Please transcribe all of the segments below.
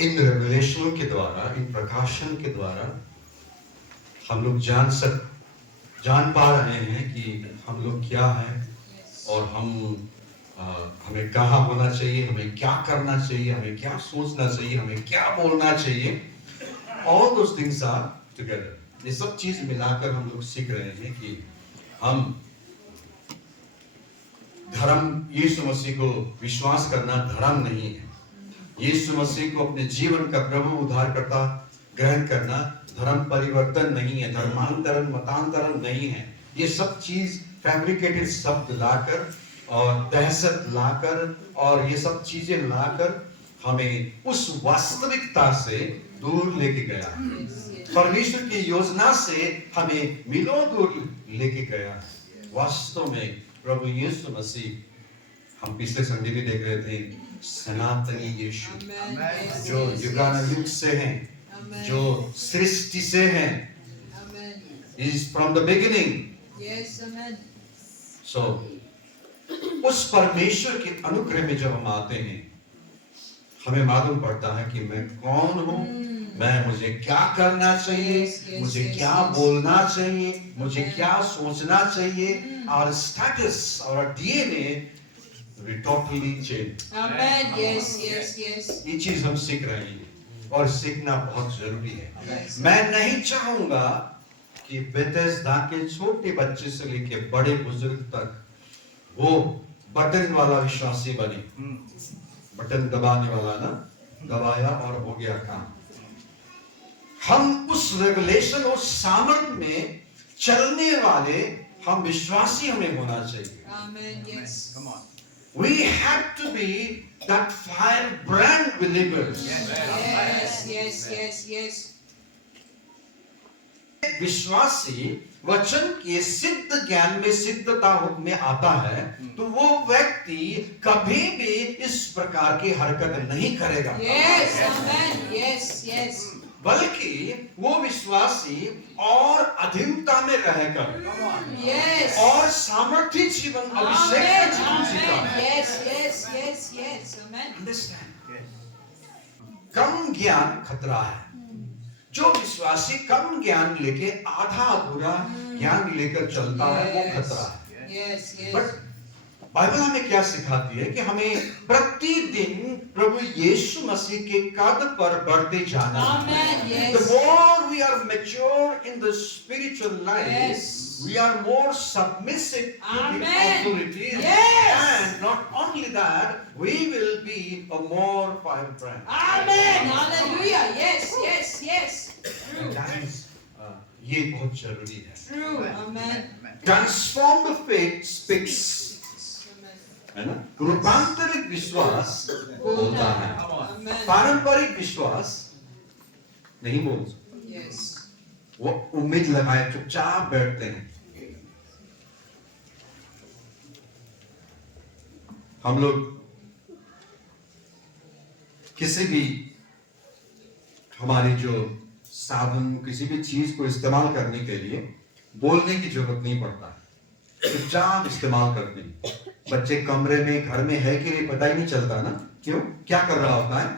इन रेवलेशनों के द्वारा, इन प्रकाशन के द्वारा हम लोग जान पा रहे हैं कि हम लोग क्या हैं और हमें कहाँ होना चाहिए, हमें क्या करना चाहिए, हमें क्या सोचना चाहिए, हमें क्या बोलना चाहिए। All those things are together. ये सब चीज मिलाकर हम लोग सीख रहे हैं कि हम धर्म, यीशु मसीह को विश्वास करना धर्म नहीं है। यीशु मसीह को अपने जीवन का प्रभु उद्धारकर्ता ग्रहण करना धर्म परिवर्तन नहीं है, धर्मांतरण मतांतरण नहीं है। ये सब चीज फैब्रिकेटेड शब्द लाकर और दहशत लाकर और ये सब चीजें लाकर हमें उस वास्तविकता से दूर लेके गया। परमेश्वर की योजना से हमें मीलों दूर लेके गया। वास्तव में प्रभु यीशु मसीह, हम पिछले संडे भी देख रहे थे, सनातनी यीशु जो युगानुयुग से हैं, जो सृष्टि से हैं, is from the beginning. Yes, amen. So उस परमेश्वर के अनुग्रह में जब हम आते हैं, हमें मालूम पड़ता है कि मैं कौन हूँ, मुझे क्या करना चाहिए, मुझे क्या बोलना चाहिए, मुझे क्या सोचना चाहिए। Our status, our DNA will totally change. Amen. Yes, yes, yes. ये चीज हम सीख रहे हैं और सीखना बहुत जरूरी है। मैं नहीं चाहूंगा कि बेथेस्दा के छोटे बच्चे से लेके बड़े बुजुर्ग तक वो बटन वाला विश्वासी बने। बटन दबाने वाला ना, दबाया और हो गया काम। हम उस रेवलेशन और सामर्थ में चलने वाले हम विश्वासी हमें होना चाहिए। Amen. Yes. Come on. We have to be that firebrand believers. Yes, yes, yes, yes. विश्वासी वचन के सिद्ध ज्ञान में सिद्धता में आता है तो वो व्यक्ति कभी भी इस प्रकार की हरकत नहीं करेगा। Yes, amen. Yes, yes. बल्कि वो विश्वासी और अधीनता में रहकर Yes. और सामर्थ्य जीवन अभिषेक Amen. जीवन जीता Amen. है। Yes, yes, yes, yes. Amen. Understand? कम ज्ञान खतरा है। जो विश्वासी कम ज्ञान लेके आधा अधूरा ज्ञान लेकर चलता है वो खतरा है। Yes, yes. बट बाइबल हमें क्या सिखाती है कि हमें प्रतिदिन प्रभु यीशु मसीह के कद पर बढ़ते जाना है। Amen. The Yes. more we are mature in the spiritual life, Yes. we are more submissive to the Amen. authorities, Yes. and not only that, we will be a more firebrand. Amen. Hallelujah. Yes, yes, yes. True. Guys, ये बहुत जरूरी है। True. Amen. Transformed faith speaks, Amen. है ना? रूपांतरित विश्वास बोलता है। Amen. पारंपरिक विश्वास नहीं बोल सकता। Yes. वो उम्मीद लगाए चुपचाप बैठते हैं। हम लोग किसी भी हमारी जो साधन, किसी भी चीज को इस्तेमाल करने के लिए बोलने की जरूरत नहीं पड़ता है, चुपचाप इस्तेमाल करते हैं। बच्चे कमरे में, घर में है कि नहीं पता ही नहीं चलता ना। क्यों? क्या कर रहा होता है?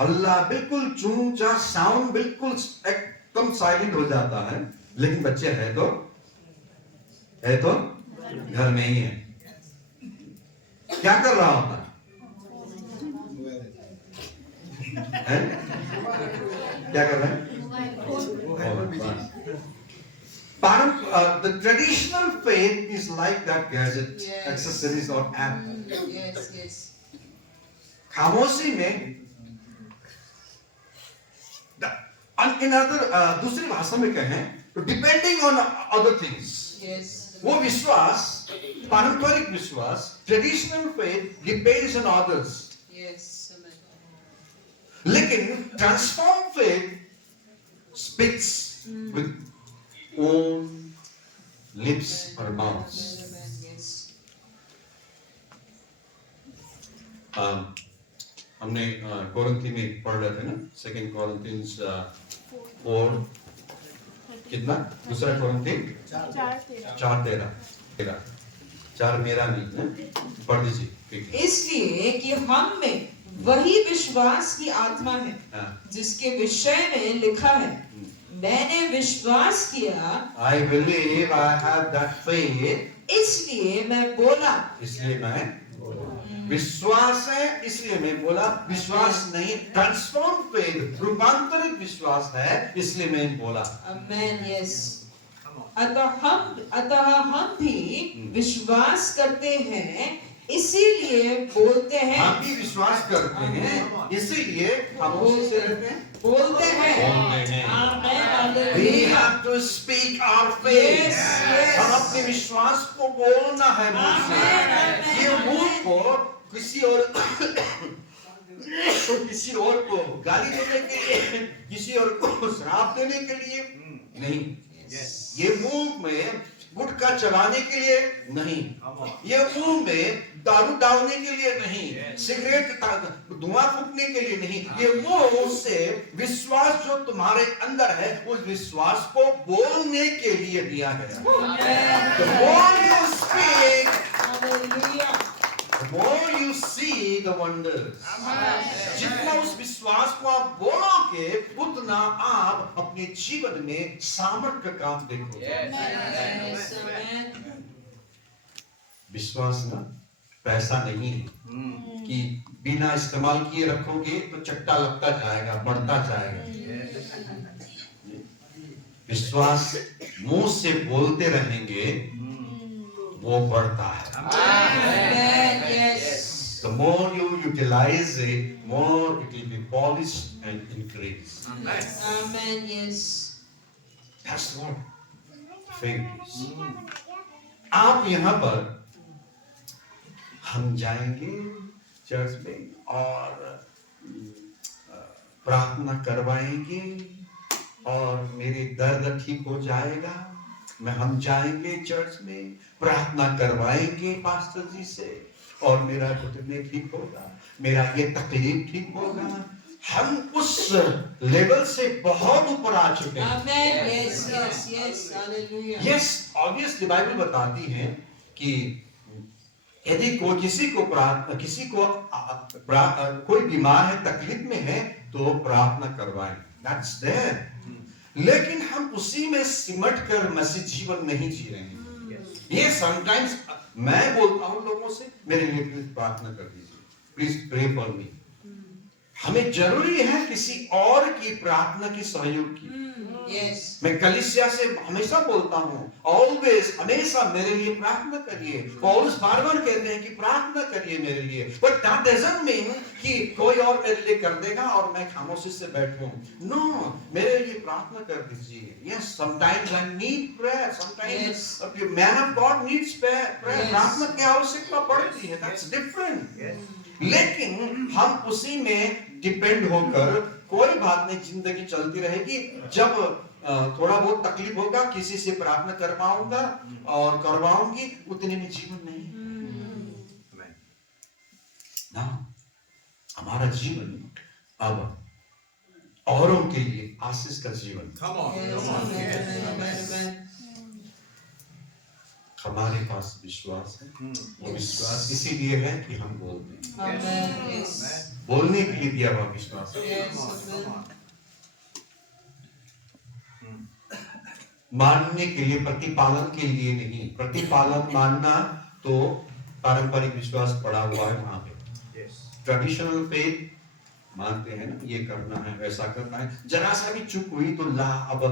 हल्ला बिल्कुल चूंचा, साउंड बिल्कुल एकदम साइलेंट हो जाता है, लेकिन बच्चे है तो घर में ही है। क्या कर रहा होता है? क्या कर रहे हैं? The traditional faith is like that gadget, Yes. accessories or app. Yes, yes. खामोशी में दूसरी भाषा में कहें तो depending on other things. Yes. वो विश्वास, पारंपरिक विश्वास, traditional faith depends on others. Yes. Amen. लेकिन transform faith speaks with own lips और माउथ्स। Amen. Yes. हमने कोरिन्थी में पढ़ रहे थे ना, 2 Corinthians 4 कितना? दूसरा कोरिन्थी 4:13 4 मेरा नहीं है, पढ़ दीजिए। इसलिए कि हम में वही विश्वास की आत्मा है हाँ। जिसके विषय में लिखा है, मैंने विश्वास किया I believe, I have that faith, इसलिए मैं बोला। इसलिए मैं विश्वास है इसलिए मैं बोला, विश्वास नहीं, ट्रांसफॉर्म फेथ, रूपांतरित विश्वास है इसलिए मैं बोला। आमेन। यस। अतः हम भी विश्वास करते हैं इसीलिए बोलते हैं। हम भी विश्वास करते हैं इसीलिए हम उससे रहते हैं, बोलते हैं। बोलते हैं। आमेन। We have to speak our faith. Yes, yes. हम अपने विश्वास को बोलना है मुंह से। Amen. ये मुंह को किसी और को गाली देने के लिए, किसी और को श्राप देने के लिए नहीं। ये मुंह में गुटखा चबाने के लिए नहीं, ये मुंह में दारू डालने के लिए नहीं, सिगरेट धुआं फूकने के लिए नहीं। ये मुंह से विश्वास जो तुम्हारे अंदर है उस विश्वास को बोलने के लिए दिया गया। The more you speak, the more you see the wonders. जितना उस विश्वास को आप बोलोगे उतना आप अपने जीवन में सामर्थ्य का काम देखोगे। विश्वास ना पैसा नहीं है कि बिना इस्तेमाल किए रखोगे तो चट्टा लगता जाएगा, बढ़ता जाएगा। विश्वास मुंह से बोलते रहेंगे वो बढ़ता है। The more you utilize it, more it will be polished and increased. Amen. Yes. That's what faith is. आप यहाँ पर हम जाएंगे चर्च में और प्रार्थना करवाएंगे और मेरे दर्द ठीक हो जाएगा। हम जाएंगे चर्च में, प्रार्थना करवाएंगे पास्टर जी से और मेरा घुटने ठीक होगा, मेरा ये तकलीफ ठीक होगा। हम उस लेवल से बहुत ऊपर आ चुके हैं। Amen. Yes, yes, yes. Hallelujah. Yes, obviously Bible बताती है कि यदि किसी को कोई बीमार है, तकलीफ में है तो प्रार्थना करवाएं। That's there. लेकिन हम उसी में सिमट कर मसीह जीवन नहीं जी रहे हैं। ये sometimes मैं बोलता हूं लोगों से, मेरे लिए प्लीज प्रार्थना कर दीजिए, प्लीज प्रे फॉर मी। हमें जरूरी है किसी और की प्रार्थना की सहयोग की। Yes. मैं कलीसिया से हमेशा बोलता हूँ, ऑलवेज, हमेशा मेरे लिए प्रार्थना करिए। पौलुस बार-बार कहते हैं कि प्रार्थना करिए मेरे लिए, बट दैट डजंट मीन कि कोई और मेरे लिए कर देगा और मैं खामोशी से बैठूं। नो, मेरे लिए प्रार्थना कर दीजिए। Yes, sometimes I need prayer, sometimes a man of God needs prayer. प्रार्थना की आवश्यकता पड़ती है, दैट्स डिफरेंट। लेकिन हम उसी में डिपेंड होकर कोई बात नहीं, जिंदगी चलती रहेगी। जब थोड़ा बहुत तकलीफ होगा, किसी से प्रार्थना कर पाऊंगा और करवाऊंगी, उतने में जीवन नहीं ना। हमारा जीवन अब औरों के लिए आशीष का जीवन। हमारे पास विश्वास है, वो विश्वास इसीलिए है कि हम बोलते हैं। बोलने के लिए दिया हुआ विश्वास है, मानने के लिए, प्रतिपालन के लिए नहीं। प्रतिपालन मानना तो पारंपरिक विश्वास पड़ा हुआ है वहां पे। ट्रेडिशनल फेथ मानते हैं ना, ये करना है, वैसा करना है। जरा सा भी चूक हुई तो अब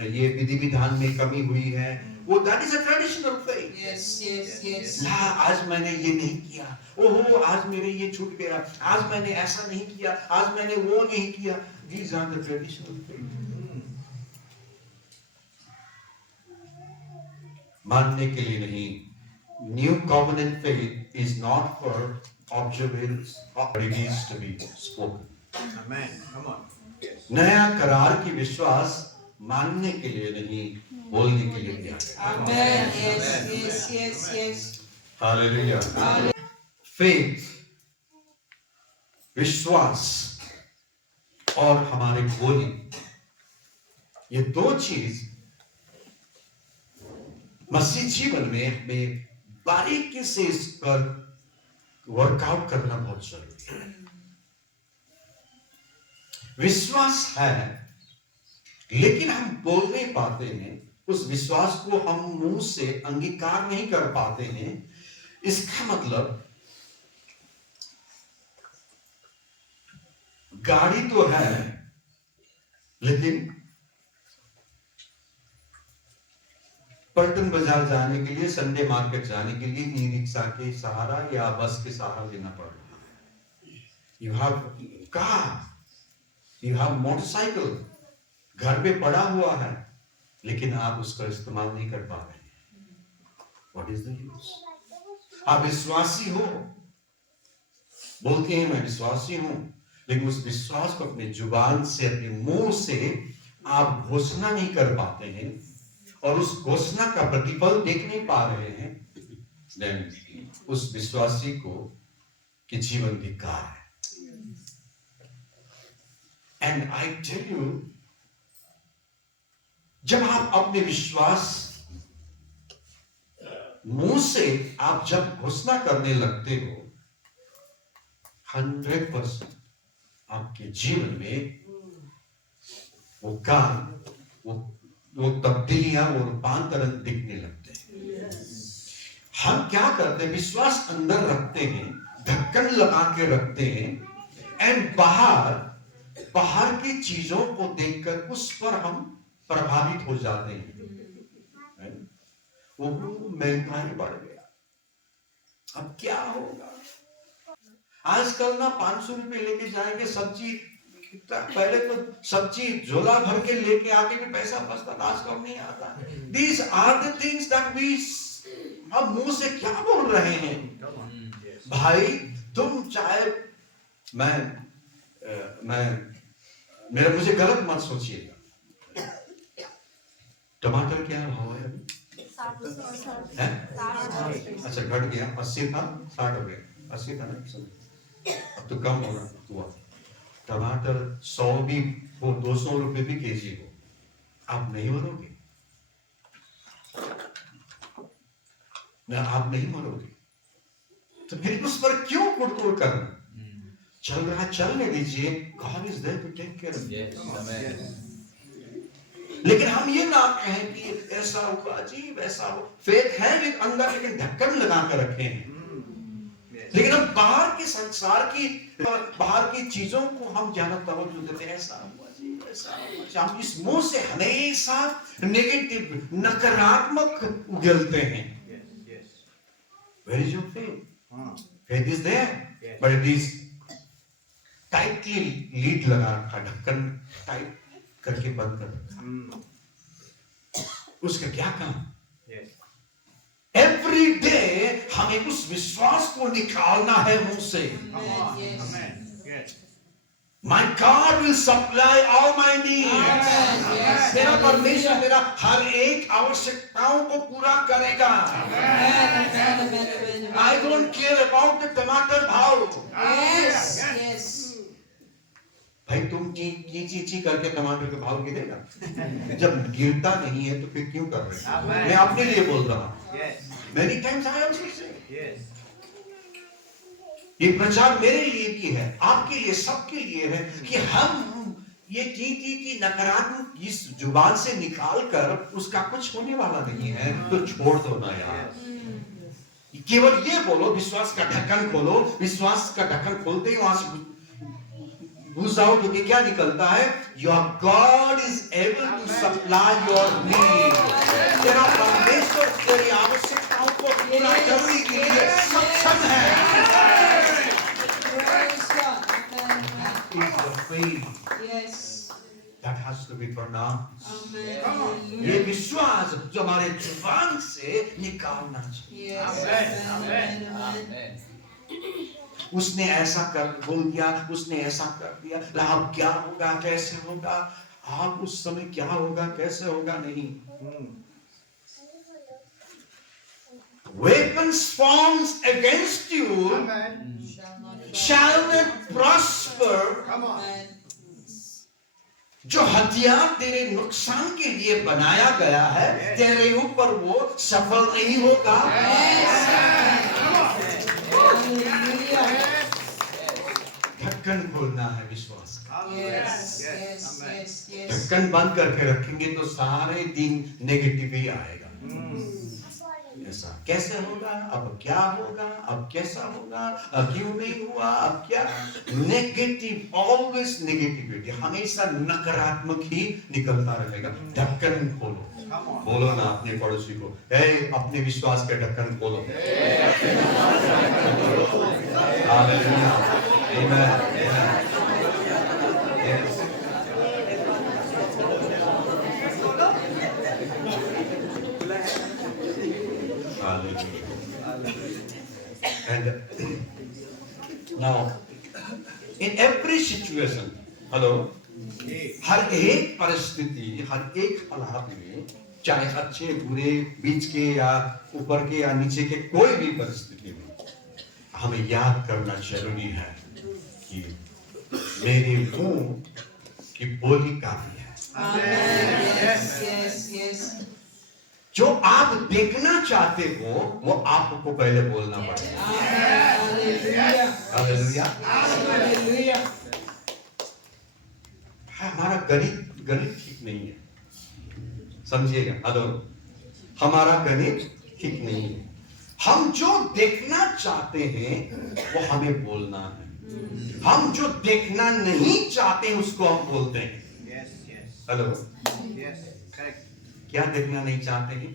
ये विधि विधान में कमी हुई है, वो that is a traditional faith. Yes. आज मैंने ये नहीं किया, ओहो आज मेरे ये छूट गया, आज मैंने ऐसा नहीं किया, आज मैंने वो नहीं किया। These are the traditional faith. मानने के लिए नहीं। New covenant faith is not for observance, but it is to be spoken. Amen. Come on. नया करार की विश्वास मानने के लिए नहीं, बोलने के लिए दिया गया। Amen. Yes. Hallelujah. Faith, विश्वास और हमारे बोली, ये दो चीज मसीह जीवन में बारीकी से इस पर वर्कआउट करना बहुत जरूरी है। विश्वास है, लेकिन हम बोल नहीं पाते हैं, उस विश्वास को हम मुंह से अंगीकार नहीं कर पाते हैं। इसका मतलब गाड़ी तो है, लेकिन पलटन बाजार जाने के लिए, संडे मार्केट जाने के लिए ई रिक्शा के सहारा या बस के सहारा लेना पड़ रहा है। You have car, you have motorcycle, घर पे पड़ा हुआ है, लेकिन आप उसका इस्तेमाल नहीं कर पा रहे हैं। What is the use? आप विश्वासी हो, बोलते हैं मैं विश्वासी हूं, लेकिन उस विश्वास को अपने जुबान से, अपने मुंह से आप घोषणा नहीं कर पाते हैं और उस घोषणा का प्रतिफल देख नहीं पा रहे हैं, देन उस विश्वासी को कि जीवन धिक्कार है। एंड आई टेल यू, जब आप अपने विश्वास मुंह से आप जब घोषणा करने लगते हो, 100% आपके जीवन में वो काम, वो तब्दीलियां, वो रूपांतरण दिखने लगते हैं। हम क्या करते हैं? विश्वास अंदर रखते हैं, ढक्कन लगा के रखते हैं, एंड बाहर की चीजों को देखकर उस पर हम प्रभावित हो जाते हैं। वो महंगाई बढ़ गया, अब क्या होगा? आजकल ना 500 रुपए लेके जाएंगे सब्जी, पहले तो सब्जी झोला भर के लेके आके भी पैसा बचता था, आजकल नहीं आता। These are the things that we, हम मुंह से क्या बोल रहे हैं? भाई तुम चाहे मेरा मुझे गलत मत सोचिएगा। टमाटर क्या भाव है अभी? 60 है? अच्छा घट गया, 80 था, 60 हो गया, 80 था ना, अब तो कम हो रहा हुआ। टमाटर 100 भी हो, 200 रुपए भी केजी हो, आप नहीं मरोगे ना, आप नहीं मरोगे, तो फिर उस पर क्यों कुड़कुड़ करना? चल रहा चलने दीजिए, God is there to take care of you। लेकिन हम ये ना कहें कि ऐसा होगा जी, वैसा हो। फेथ है भी अंदर, लेकिन ढक्कन लगा कर रखे हैं। लेकिन हम बाहर के संसार की, बाहर की चीजों को हम ज्यादा तवज्जो देते हैं, ऐसा हुआ जी, ऐसा हुआ जी। हम इस मुंह से हमेशा नेगेटिव, नकारात्मक उगलते हैं। Where is your faith? Faith is there, but it is tightly lead लगा रखा, ढक्कन टाइट करके बंद कर रखा। उसका क्या काम? एवरी डे हमें उस विश्वास को निकालना है मुंह से। My God will supply all my needs। मेरा परमेश्वर मेरा हर एक आवश्यकताओं को पूरा करेगा। I don't care about the टमाटर भाव। भाई तुम ची करके टमाटर के भाव गिरेगा? जब गिरता नहीं है तो फिर क्यों कर रहे हैं? मैं अपने लिए बोल रहा हूँ। Many times I also say, ये प्रचार मेरे लिए भी है, आपके लिए, सबके लिए है कि हम ये ची नकारात्मक इस जुबान से निकाल कर, उसका कुछ होने वाला नहीं है तो छोड़ दो ना यार। केवल ये बोलो, विश्वास का ढक्कन खोलो। विश्वास का ढक्कन खोलते ही वहां से घुस जाओ, तो क्या निकलता है? Your God is able to supply your need। तेरा परमेश्वर तेरी आवश्यकताओं को पूरा करने के लिए सक्षम है। It's the faith that has to be pronounced। ये विश्वास जो हमारे जुबान से निकालना चाहिए। उसने ऐसा कर बोल दिया, उसने ऐसा कर दिया, अब क्या होगा, कैसे होगा? आप उस समय क्या होगा, कैसे होगा नहीं। Weapons formed against you shall not prosper। जो हथियार तेरे नुकसान के लिए बनाया गया है, तेरे ऊपर वो सफल नहीं होगा। ढक्कन खोलना है विश्वास का। Yes, yes, yes, yes. ढक्कन बंद करके रखेंगे तो सारे दिन नेगेटिव ही आएगा। ऐसा कैसे होगा, अब क्या होगा, अब कैसा होगा, अब क्यों नहीं हुआ, अब क्या, नेगेटिव, ऑलवेज नेगेटिविटी, हमेशा नकारात्मक ही निकलता रहेगा। ढक्कन खोलो, बोलो ना अपने पड़ोसी को, ए अपने विश्वास के ढक्कन खोलो। Hallelujah, amen. And now, in every situation, hello, हर एक परिस्थिति, हर एक हालात में, चाहे अच्छे बुरे, बीच के या ऊपर के या नीचे के कोई भी परिस्थिति में, हमें याद करना जरूरी है कि मेरे मुंह की बोली काफी है। Yes, yes, yes. जो आप देखना चाहते हो वो आपको पहले बोलना पड़ेगा। Hallelujah, hallelujah. हमारा गणित ठीक नहीं है, समझिएगा। हेलो, हमारा गणित ठीक नहीं है। हम जो देखना चाहते हैं वो हमें बोलना है, हम जो देखना नहीं चाहते उसको हम बोलते हैं। हेलो, क्या देखना नहीं चाहते हैं?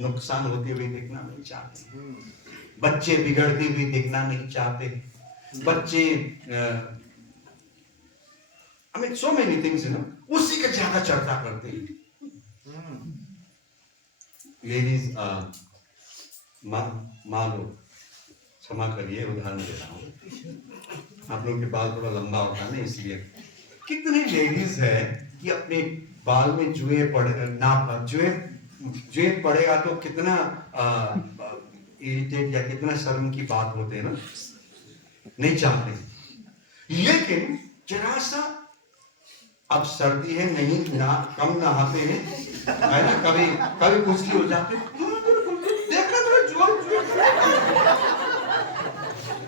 नुकसान होते हुए देखना नहीं चाहते, बच्चे बिगड़ते हुए देखना नहीं चाहते, बच्चे I mean so many things, you know, उसी का ज्यादा चर्चा करते हैं। लेडीज, माँ लोग, क्षमा करिए उदाहरण दे रहा हूँ, आप लोगों के बाल थोड़ा लंबा होता है ना, इसलिए कितने लेडीज है कि अपने बाल में जुए पड़ेगा तो कितना इरिटेट या कितना शर्म की बात होते है ना, नहीं चाहते। लेकिन जरा सा, अब सर्दी है, नहीं कम नहाते हैं, है ना, कभी खुजली हो जाते, देखना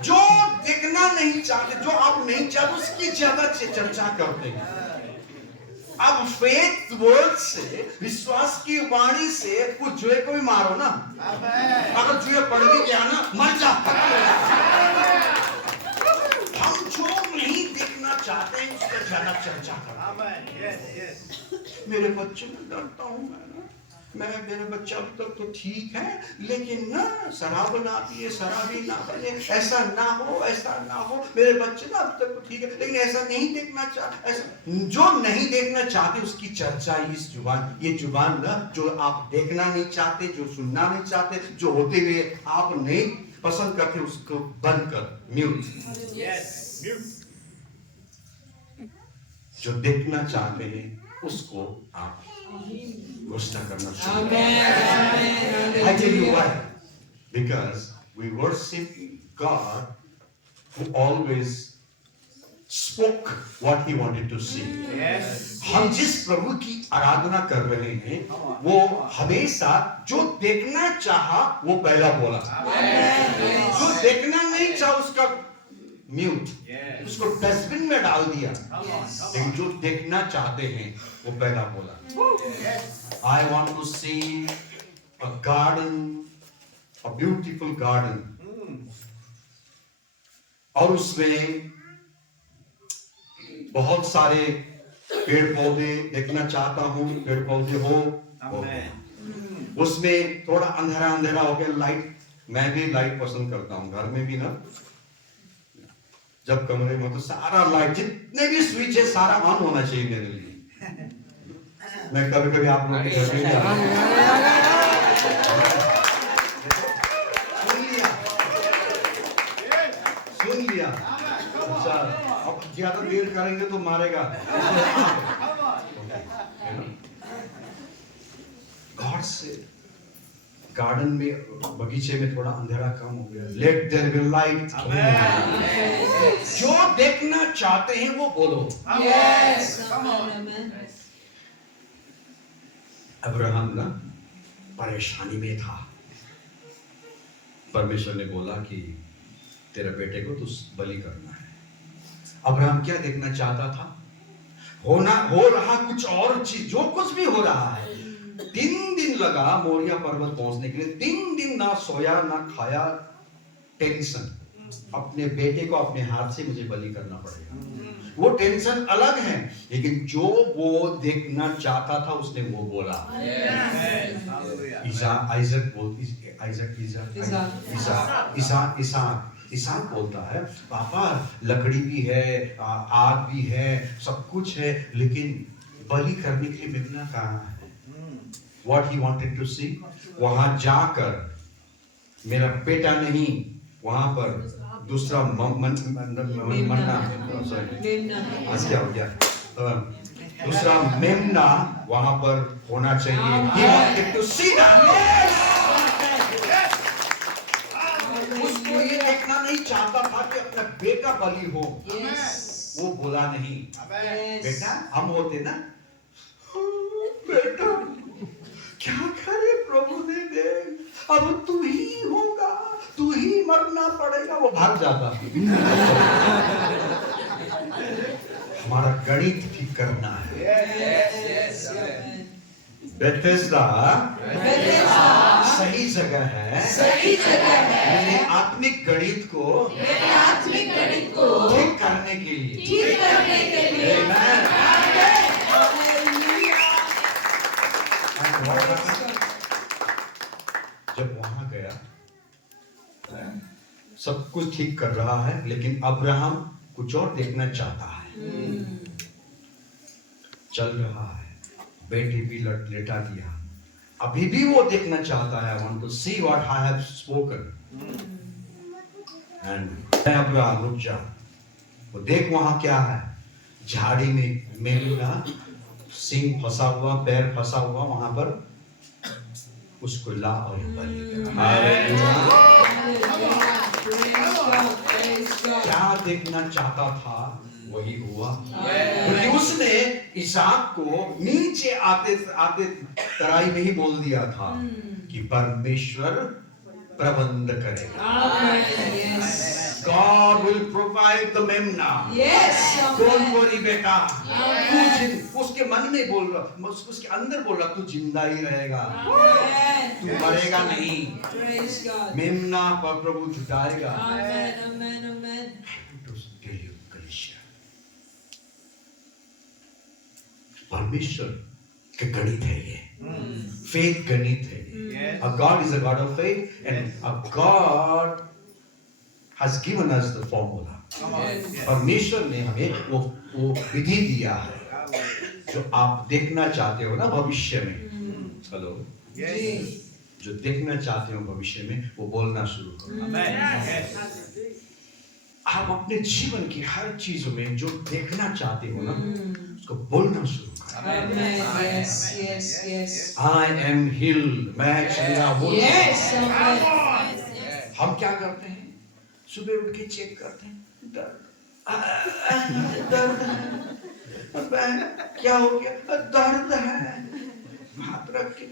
जो देखना नहीं चाहते, जो आप नहीं चाहते उसकी ज्यादा चर्चा करते हैं। अब फेथ वर्ड से, विश्वास की वाणी से कुछ जुए को भी मारो ना, अगर जुए पड़ भी गया ना, मर जाता। हम जो नहीं देखना चाहते हैं उसका ज्यादा चर्चा करते हैं। मेरे बच्चे में डरता हूं मैं मेरे बच्चा अब तक तो ठीक है, लेकिन ना शराब ना पिए, शराबी ना बने, ऐसा ना हो, मेरे बच्चे ना अब तक तो ठीक है, लेकिन ऐसा नहीं देखना चाहते। ऐसा जो नहीं देखना चाहते उसकी चर्चा इस जुबान, ये जुबान ना, जो आप देखना नहीं चाहते, जो सुनना नहीं चाहते, जो होते हुए आप नहीं पसंद करते, उसको बंद कर, म्यूट। जो देखना चाहते हैं उसको आप घोषणा करना शुरू करें। I tell you why? Because we worship God who always spoke what he wanted to see. हम जिस प्रभु की आराधना कर रहे हैं वो हमेशा जो देखना चाहा वो पहला बोला, जो देखना नहीं चाहा उसका म्यूट, उसको डस्टबिन में डाल दिया, लेकिन जो देखना चाहते हैं वो पहला बोला। I want to see a garden, a beautiful garden, और उसमें बहुत सारे पेड़ पौधे देखना चाहता हूँ, पेड़ पौधे हो, उसमें थोड़ा अंधेरा हो गया, लाइट, मैं भी लाइट पसंद करता हूँ, घर में भी ना, जब कमरे में तो सारा लाइट, जितने भी स्विच है सारा ऑन होना चाहिए मेरे लिए। मैं कभी आप लोग के घर में सुन लिया, अच्छा अब ज्यादा देर करेंगे तो मारेगा। गॉड से गार्डन में, बगीचे में थोड़ा अंधेरा कम हो गया, लेट देयर बी लाइट। जो देखना चाहते हैं वो बोलो। अब्राहम ना परेशानी में था, परमेश्वर ने बोला कि तेरे बेटे को तू बलि करना है। अब्राहम क्या देखना चाहता था? हो रहा कुछ और चीज, जो कुछ भी हो रहा है। 3 दिन लगा मोरिया पर्वत पहुंचने के लिए, 3 दिन ना सोया ना खाया, टेंशन, अपने बेटे को अपने हाथ से मुझे बलि करना पड़ेगा। वो टेंशन अलग है, लेकिन जो वो देखना चाहता था उसने वो बोला। इसाक बोलता है, पापा लकड़ी भी है, आग भी है, सब कुछ है, लेकिन बलि करने के लिए मेमना कहाँ है? What he wanted to see, वहां जाकर मेरा बेटा नहीं, वहां पर दूसरा मन्ना, आज क्या हो गया, दूसरा मेमना वहां पर होना चाहिए। He wanted to see that. उसको ये देखना नहीं चाहता था कि अपना बेटा बलि हो। वो बोला नहीं। बेटा हम होते ना, बेटा क्या करे प्रभु ने दे, अब तू ही होगा, तू ही मरना पड़ेगा, वो भाग जाता। हमारा गणित ठीक करना है। बेथेस्दा सही जगह है, मेरे आत्मिक गणित को ठीक करने के लिए। जब वहां गया, सब कुछ ठीक कर रहा है, लेकिन अब्राहम कुछ और देखना चाहता है। चल रहा है, बेटी भी लेटा दिया, अभी भी वो देखना चाहता है। I want to see what I have spoken. And Abraham रुक जा, वो देख वहां क्या है, झाड़ी में मेमना, सिंग फंसा हुआ, पैर फंसा हुआ, वहां पर उसको ला और बलि कर। क्या देखना चाहता था वही हुआ, क्योंकि उसने इसाक को नीचे आते आते तराई में ही बोल दिया था कि परमेश्वर प्रबंध करेगा। God will provide the memna. Don't worry बेटा, तू उसके मन में बोल रहा, उसके अंदर बोल रहा, तू जिंदा ही रहेगा, तू मरेगा नहीं, मेमना पर प्रभु जुटाएगा। परमेश्वर के गणित है ये, फेथ गणित है ये। A God is a God of faith and a God has given us the formula. परमेश्वर ने हमें वो विधि दिया है, जो आप देखना चाहते हो ना भविष्य में। हेलो, जो देखना चाहते हो भविष्य में, वो बोलना शुरू करो। आप अपने जीवन की हर चीजों में जो देखना चाहते हो ना, उसको बोलना शुरू करो। I am healed, मैं चंगा हूँ। हम क्या करते हैं? सुबह उठ के चेक करते हैं, दर्द क्या हो गया? दर्द है, हाथ रख के,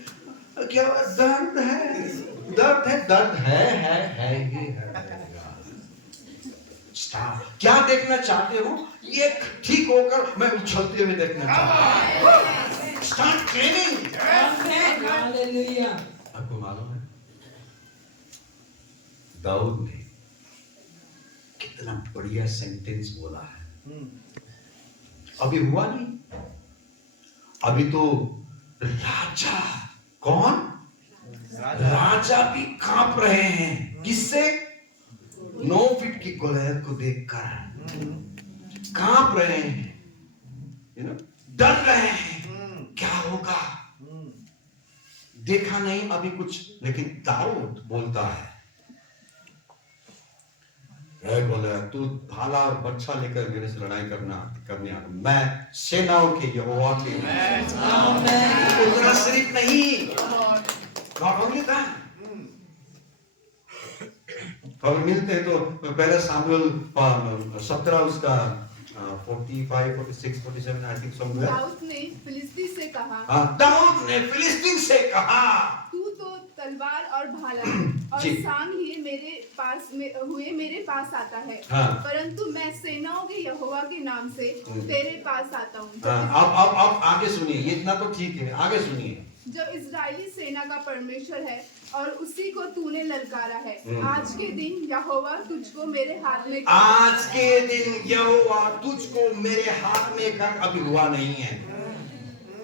क्या दर्द है? दर्द है। क्या देखना चाहते हो? ये ठीक होकर मैं उछलते हुए देखना चाहता हूँ। Start claiming. आपको मालूम है दाऊद ने कितना बढ़िया सेंटेंस बोला है। अभी हुआ नहीं, अभी तो राजा, कौन राजा भी कांप रहे हैं। किससे? 9 फीट की गोलियत को देखकर कांप रहे हैं, डर रहे हैं, क्या होगा? देखा नहीं अभी कुछ, लेकिन दाऊद बोलता है, बोला तू भाला और बच्चा लेकर मेरे से लड़ाई करने आ, मैं सेनाओं के यहोवा के। उतना सिर्फ नहीं, नॉट ओनली दैट, और मिलते हैं तो पहले सामुएल 17 उसका 45, 46, 47 आई थिंक समवेयर। दाऊद ने फिलिस्ती से कहा, दाऊद ने फिलिस्तीन से कहा, तू तो तलवार और भाला और जी। सांग लिए मेरे पास आता है। हाँ। परंतु मैं सेनाओं के यहोवा के नाम से तेरे पास आता हूँ। हाँ, अब आगे सुनिए, ये इतना तो ठीक है, आगे सुनिए। जो इजरायली सेना का परमेश्वर है और उसी को तूने ललकारा है। आज के दिन यहोवा तुझको मेरे हाथ में आज के दिन यहोवा तुझको मेरे हाथ में कर, अभी हुआ नहीं है।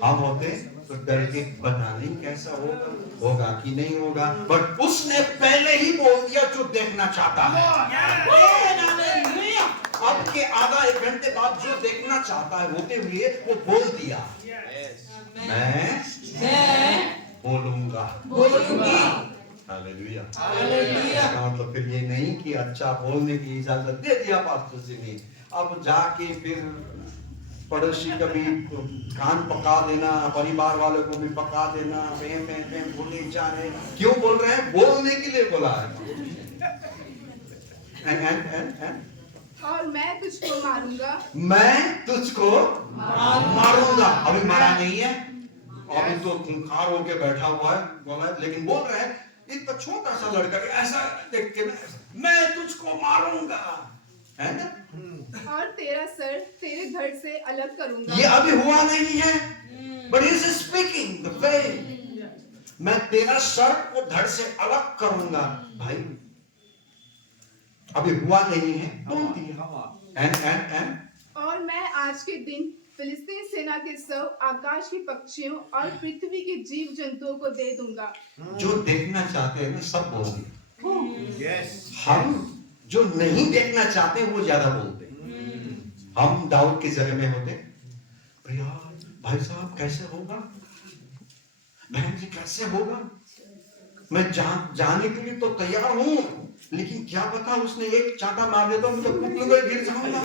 हम होते तो डर के पता नहीं कैसा होगा कि नहीं होगा, बट उसने पहले ही बोल दिया जो देखना चाहता है। अब के आधा एक घंटे बाद जो देखना चाहता है होते हुए वो बोल दिया, मैं बोलूंगा, बोलूंगी। हालेलुया। हालेलुया। इसका मतलब फिर ये नहीं कि अच्छा बोलने की इजाजत दे दिया पास्टर जी ने, अब जाके फिर पड़ोसी का भी कान पका देना, परिवार वालों को भी पका देना, मैं बोले जा रहे, क्यों बोल रहे हैं? बोलने के लिए बोला है। एंड और मैं तुझको मारूंगा, मैं तुझको मारूंगा। अभी मारा नहीं है, अभी तो खूंखार होके बैठा हुआ है, बोला है, लेकिन बोल रहे हैं इतना छोटा सा लड़का ऐसा देख के मैं तुझको मारूंगा, है ना? और तेरा सर तेरे धड़ से अलग करूंगा। ये अभी हुआ नहीं है, but he is speaking the way। मैं तेरा सर को धड़ से अलग करूंगा। भाई अभी हुआ नहीं है, बोल दिया। एंड और मैं आज के दिन फिलिस्तीन सेना के सब आकाश के पक्षियों और पृथ्वी के जीव जंतुओं को दे दूंगा। जो देखना चाहते हैं ना सब बोल दिया। हम जो नहीं देखना चाहते वो ज्यादा बोलते हैं। हम दाऊद की जगह में होते, यार भाई साहब कैसे होगा, बहन जी कैसे होगा, मैं जाने के लिए तो तैयार हूं, लेकिन क्या पता उसने एक चांटा मार देता मैं तो कुकलू में गिर जाऊंगा,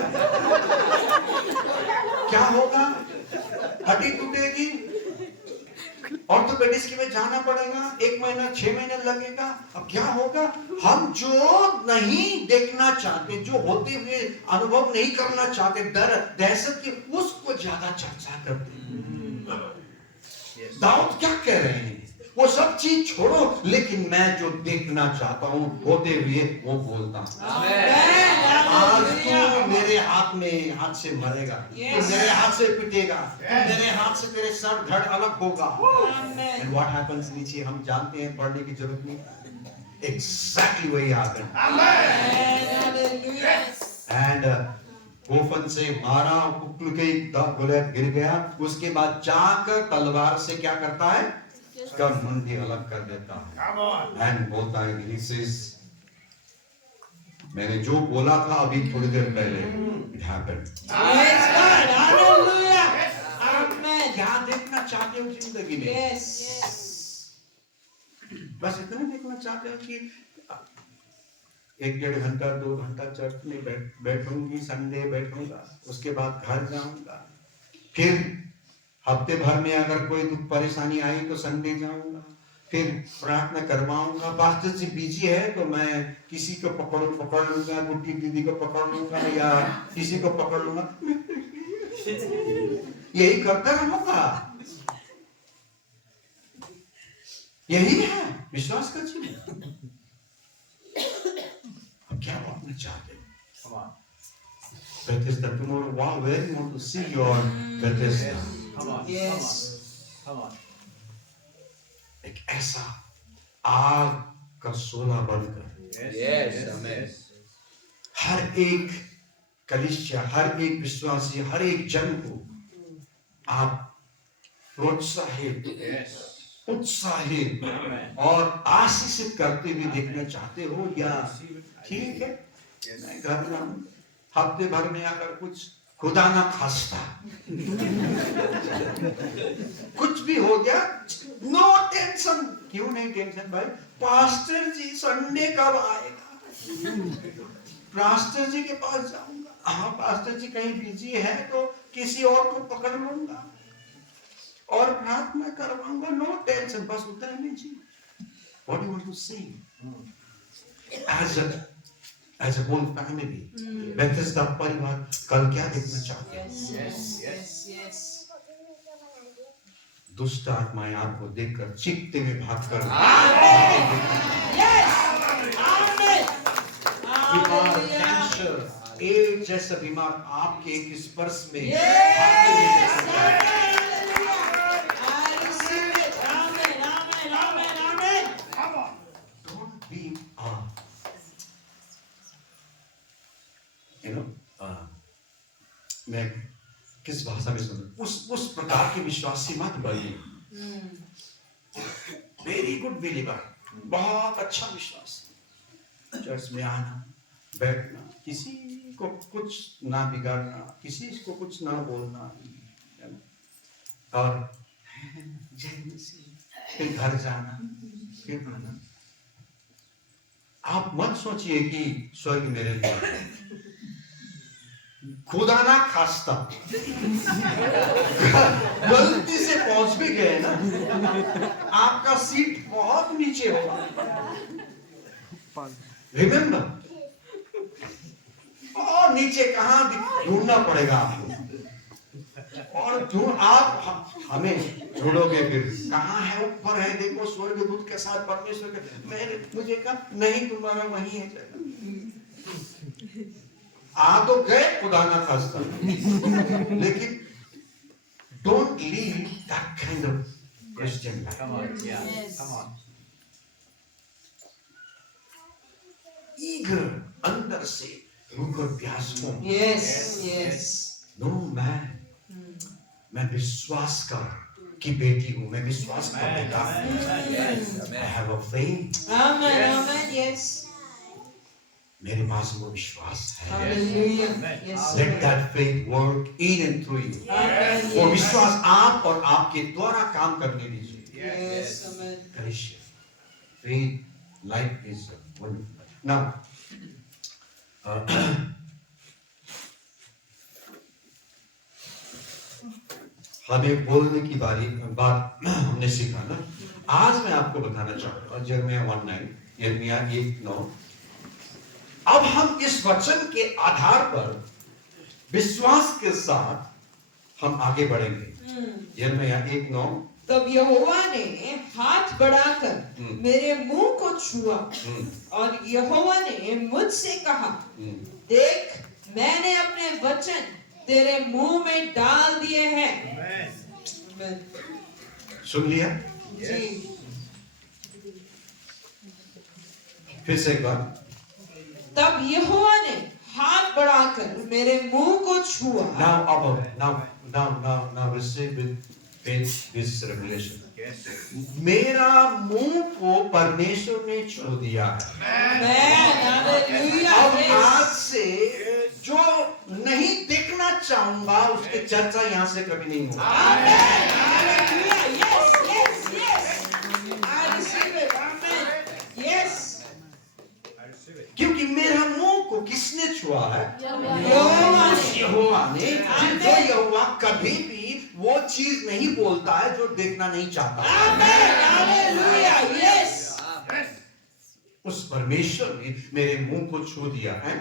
क्या होगा, हड्डी टूटेगी, ऑर्थोपेडिक्स में जाना पड़ेगा, 1 महीना 6 महीने लगेगा, अब क्या होगा। हम जो नहीं देखना चाहते, जो होते हुए अनुभव नहीं करना चाहते, डर दहशत की, उसको ज्यादा चर्चा करते हैं। दाऊद क्या कह रहे हैं, वो सब चीज छोड़ो, लेकिन मैं जो देखना चाहता हूं होते हुए वो बोलता हूं। आज तू मेरे हाथ से मरेगा, तू मेरे हाथ से पिटेगा, मेरे हाथ से तेरे सर धड़ अलग होगा। एंड व्हाट हैपेंस नीचे हम जानते हैं, पढ़ने की जरूरत नहीं, एग्जैक्टली वही हैपेंड। एंड गोफन से मारा, कुकलू के गोलियत गिर गया, उसके बाद जाकर तलवार से क्या करता है, उसका मुंडी अलग कर देता है। एंड बोलता है दिस इज, मैंने जो बोला था अभी थोड़ी देर पहले, इट हैपेंड। क्या देखना चाहते हो जिंदगी में? बस इतना देखना चाहते हो कि 1-1.5 घंटा 2 घंटा चर्च में बैठूंगी, संडे बैठूंगा, उसके बाद घर जाऊंगा, फिर हफ्ते भर में अगर कोई दुख परेशानी आई तो संडे जाऊंगा, फिर प्रार्थना करवाऊंगा, पास्टर जी बिजी है तो मैं किसी को पकड़ लूंगा, गुड्डी दीदी को पकड़ लूंगा या किसी को पकड़ लूंगा, यही करता रहूंगा। यही है विश्वास का जीवन। अब क्या बोलना चाहते हैं? Bethesda tomorrow, wow, where you want to see your Bethesda? Yes. एक ऐसा आग का सोना बनकर हर एक कलीसिया, हर एक विश्वासी, हर एक जन को आप प्रोत्साहित, उत्साहित और आशीषित करते हुए देखना चाहते हो, या ठीक है मैं घर में हफ्ते भर में अगर कुछ खुदा ना खास्ता कुछ भी हो गया, नो टेंशन। क्यों नहीं टेंशन भाई, पास्टर जी संडे कब आएगा, पास्टर जी के पास जाऊंगा, हाँ पास्टर जी कहीं बिजी है तो किसी और को पकड़ लूंगा और प्रार्थना करवाऊंगा, नो टेंशन। बस उतना नहीं जी। What do you want to say? As a whole family, Bethesda परिवार कल क्या देखना चाहते हैं? दुष्ट आत्माएं आपको देखकर चीखते हुए भागकर बीमार, Hallelujah. कैंसर, एड्स जैसा बीमार आपके एक स्पर्श में Yes. I receive it. Amen. Amen. Amen. Amen. Don't be मैं किस भाषा में सुन उस प्रकार के विश्वासी मत बनिए। वेरी गुड बिलीवर, बहुत अच्छा विश्वास, चर्च में आना, बैठना, किसी को कुछ ना बिगाड़ना, किसी को कुछ ना बोलना, और जय मसीह, फिर घर जाना, फिर आना। आप मत सोचिए कि स्वर्ग मेरे लिए है। खुदा ना खास्ता गलती से पहुंच भी गए ना, आपका सीट बहुत नीचे होगा। रिमेम्बर, और नीचे कहां ढूंढना पड़ेगा आपको, और आप हमें ढूंढोगे, फिर कहां है, ऊपर है, देखो स्वर्गदूत के साथ परमेश्वर के। मुझे कहा नहीं, तुम्हारा वही है जगह। आ तो गए खुदा ना खास्ता, लेकिन don't leave that kind of Christian life. Come on, yeah, come on. Eager, अंदर से भूख और प्यास हो। Yes. Yes. नो मैं विश्वास का की बेटी हूँ, मैं विश्वास का बेटा हूँ। I have a faith, Amen. Amen. Yes. मेरे पास वो विश्वास है। Hallelujah. Yes. Let that faith work in and through you. Amen. वो Yes. विश्वास आप और आपके द्वारा काम करने दीजिए। Yes. Amen. करिए। Faith, life is wonderful. Now, हमें बोलने की बात हमने सीखा ना। आज मैं आपको बताना चाहूंगा यिर्मयाह 1:9, यिर्मयाह 1:9। अब हम इस वचन के आधार पर विश्वास के साथ हम आगे बढ़ेंगे। यिर्मयाह 1:9। तब यहोवा ने हाथ बढ़ाकर मेरे मुंह को छुआ, और यहोवा ने मुझसे कहा, देख, मैंने अपने वचन तेरे मुंह में डाल दिए हैं। Amen. सुन लिया? जी। फिर से एक बार। तब यहोवा ने हाथ बढ़ाकर मेरे मुंह को छुआ। Now receive with this revelation. Yes. मेरा मुंह को परमेश्वर ने छू दिया है। Amen. Hallelujah. अब Yes. आज से जो नहीं देखना चाहूंगा उसकी चर्चा यहाँ से कभी नहीं होगी। Amen. Hallelujah. Yes. Yes. Yes. I receive it. Amen. Yes. I receive it. क्योंकि मेरा मुंह को किसने छुआ है? यहोवा ने। यहोवा ने। जो यहोवा कभी भी वो चीज नहीं बोलता है जो देखना नहीं चाहता। Amen. Hallelujah. Yes. उस परमेश्वर ने मेरे मुंह को छू दिया है।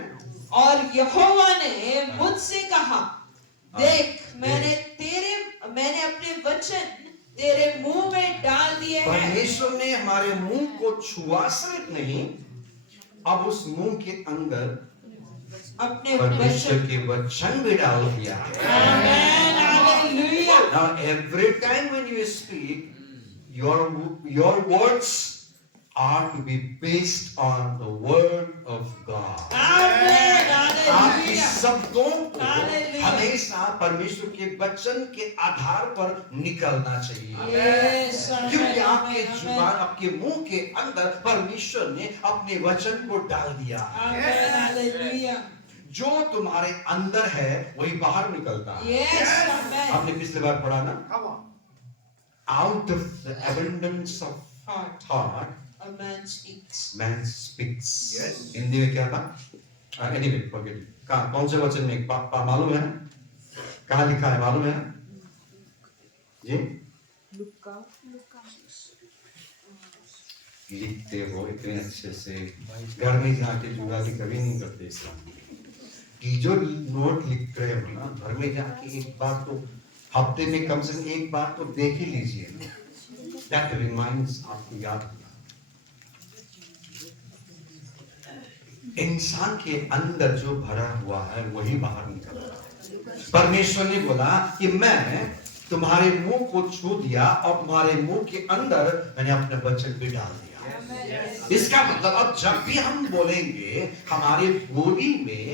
और यहोवा ने मुझसे कहा, देख, मैंने अपने वचन तेरे मुंह में डाल दिए हैं। परमेश्वर ने हमारे मुंह को छुआ सिर्फ नहीं, अब उस मुंह के अंदर अपने परमेश्वर वचन। के वचन भी डाल दिया है। Amen. Hallelujah. Now every time when you speak, your words are to be based on the word of God. Amen. आपके Hallelujah. शब्दों को Hallelujah. हमेशा परमेश्वर के वचन के आधार पर निकलना चाहिए। Yes. Amen. क्योंकि आपके Amen. जुबान, आपके मुंह के अंदर परमेश्वर ने अपने वचन को डाल दिया। Amen. Hallelujah. जो तुम्हारे अंदर है वही बाहर निकलता है। Yes. Amen. आपने पिछली बार पढ़ा ना, Come on. out of the abundance of heart A man speaks. man speaks. Yes. Hindi में क्या था? Anyway, forget it. कहाँ, कौन से वचन में मालूम है ना? कहाँ लिखा है मालूम है ना? जी? लिखते हो इतने अच्छे से, घर में जाके जुगाली कभी नहीं करते इस्लाम। जो नोट लिख रहे हो ना, घर में जाके एक बार तो हफ्ते में कम से कम एक बार तो देख ही लीजिए ना। That reminds आपको याद होगा। इंसान के अंदर जो भरा हुआ है वही बाहर निकल रहा है। परमेश्वर ने बोला कि मैं तुम्हारे मुंह को छू दिया और तुम्हारे मुंह के अंदर मैंने अपना वचन भी डाल दिया। इसका मतलब अब जब भी हम बोलेंगे हमारे बोली में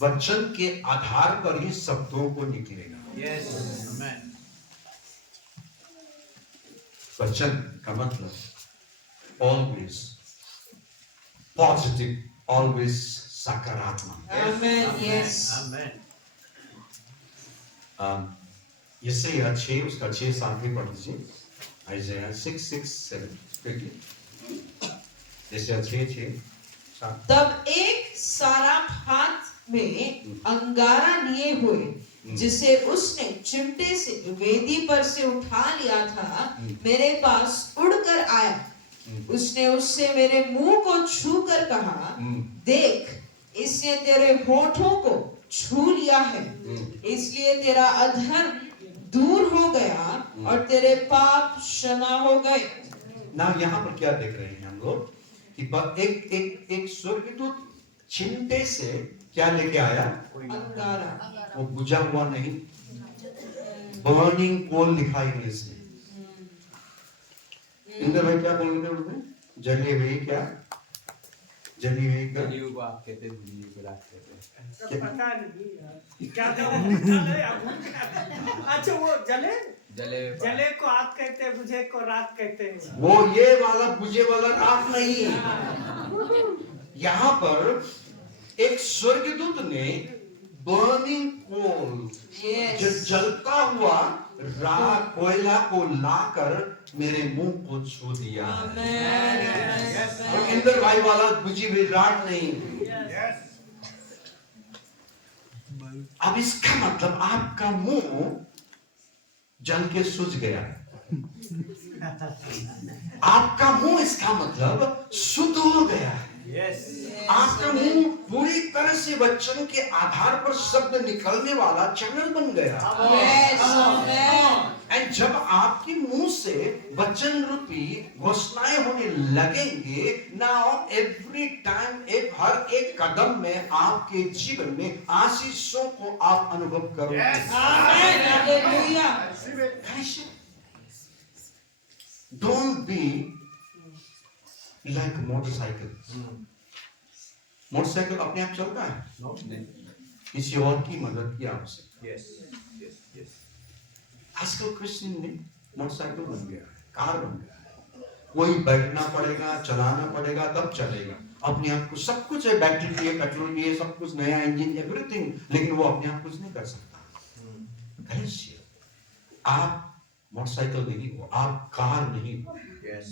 वचन के आधार पर ही शब्दों को निकलेगा। Yes. Amen. वचन का मतलब ऑलवेज पॉजिटिव, ऑलवेज सकारात्मक। Amen. Yes. Amen. यशायाह 6 उसका 6-7 भी पढ़ लीजिए। आइज़ाया 6:6-7 quickly। यशायाह 6:6-7। तब एक साराप हाथ में अंगारा लिए हुए जिसे उसने चिमटे से वेदी पर से उठा लिया था मेरे पास उड़कर आया। उसने उससे मेरे मुंह को छू कर कहा, देख इसने तेरे होठों को छू लिया है, इसलिए तेरा अधर्म दूर हो गया और तेरे पाप क्षमा हो गए। ना यहाँ पर क्या देख रहे हैं हम लोग कि एक स्वर्गदूत चिमटे से क्या लेके आया? अंगारा। वो बुझा हुआ नहीं, बर्निंग कोल लिखा इंग्लिश में। इंद्र भाई क्या बोल रहे थे? जली हुई क्या? जली हुई क्या? जलियों को आप कहते हैं, जलियों को रात कहते हैं। पता नहीं क्या था। अच्छा वो जले जले को आग कहते हैं, बुझे को रात कहते हैं। वो ये वाला बुझे वाला रात नहीं। यहाँ पर एक स्वर्गदूत ने बर्निंग कोल, जो जलता हुआ राख कोयला को लाकर मेरे मुंह को छू दिया। और इंद्र भाई वाला बुझी हुई राख नहीं। अब इसका मतलब आपका मुंह जल के सूझ गया। आपका मुंह इसका मतलब शुद्ध हो गया। आपका मुंह पूरी तरह से वचन के आधार पर शब्द निकलने वाला चैनल बन गया। एंड जब आपके मुंह से वचन रूपी घोषणाएं होने लगेंगे, नाउ एवरी टाइम, हर एक कदम में आपके जीवन में आशीषों को आप अनुभव करोगे। Don't be like motorcycle. Motorcycle अपने आप चलता है? नहीं। किसी और की मदद की आवश्यकता। Yes. आजकल क्रिश्चियन ने मोटरसाइकिल बन गया है, कार बन गया है। कोई बैठना पड़ेगा, चलाना पड़ेगा, तब चलेगा। अपने आप को सब कुछ है, बैटरी भी है, पेट्रोल भी है, सब कुछ नया इंजन, एवरीथिंग, लेकिन वो अपने आप कुछ नहीं कर सकता। आप मोटरसाइकिल नहीं हो, आप कार नहीं हो। Yes.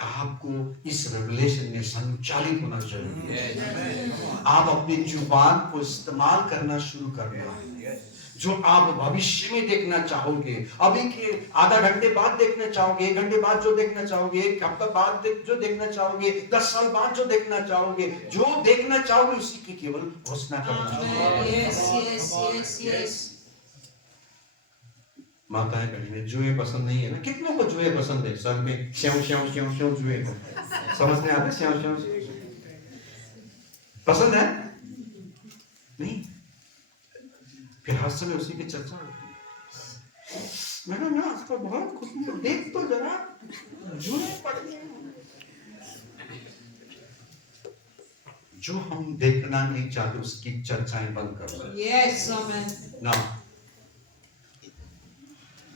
आपको इस रेवलेशन में संचालित होना जरूरी है। Yes. आप अपनी जुबान को इस्तेमाल करना शुरू करना है। जो आप भविष्य में देखना चाहोगे, अभी के आधा घंटे बाद देखना चाहोगे, 1 घंटे बाद जो देखना चाहोगे, 1 हफ्ता बाद जो देखना चाहोगे, 10 साल बाद जो देखना चाहोगे, जो देखना चाहोगे उसी की केवल घोषणा करना। माताएं बहनें, जुए पसंद नहीं है ना? कितनों को जुए पसंद है? सर में श्याव श्याव श्याव श्याव जुए को समझ में आता है? श्याव श्याव पसंद है नहीं? फिर हर समय उसी की चर्चा होती है। मैंने ना आजकल बहुत खुशी है, देख तो जरा जुए पड़ गए। जो हम देखना नहीं चाहते उसकी चर्चाएं बंद करो। Yes, amen. ना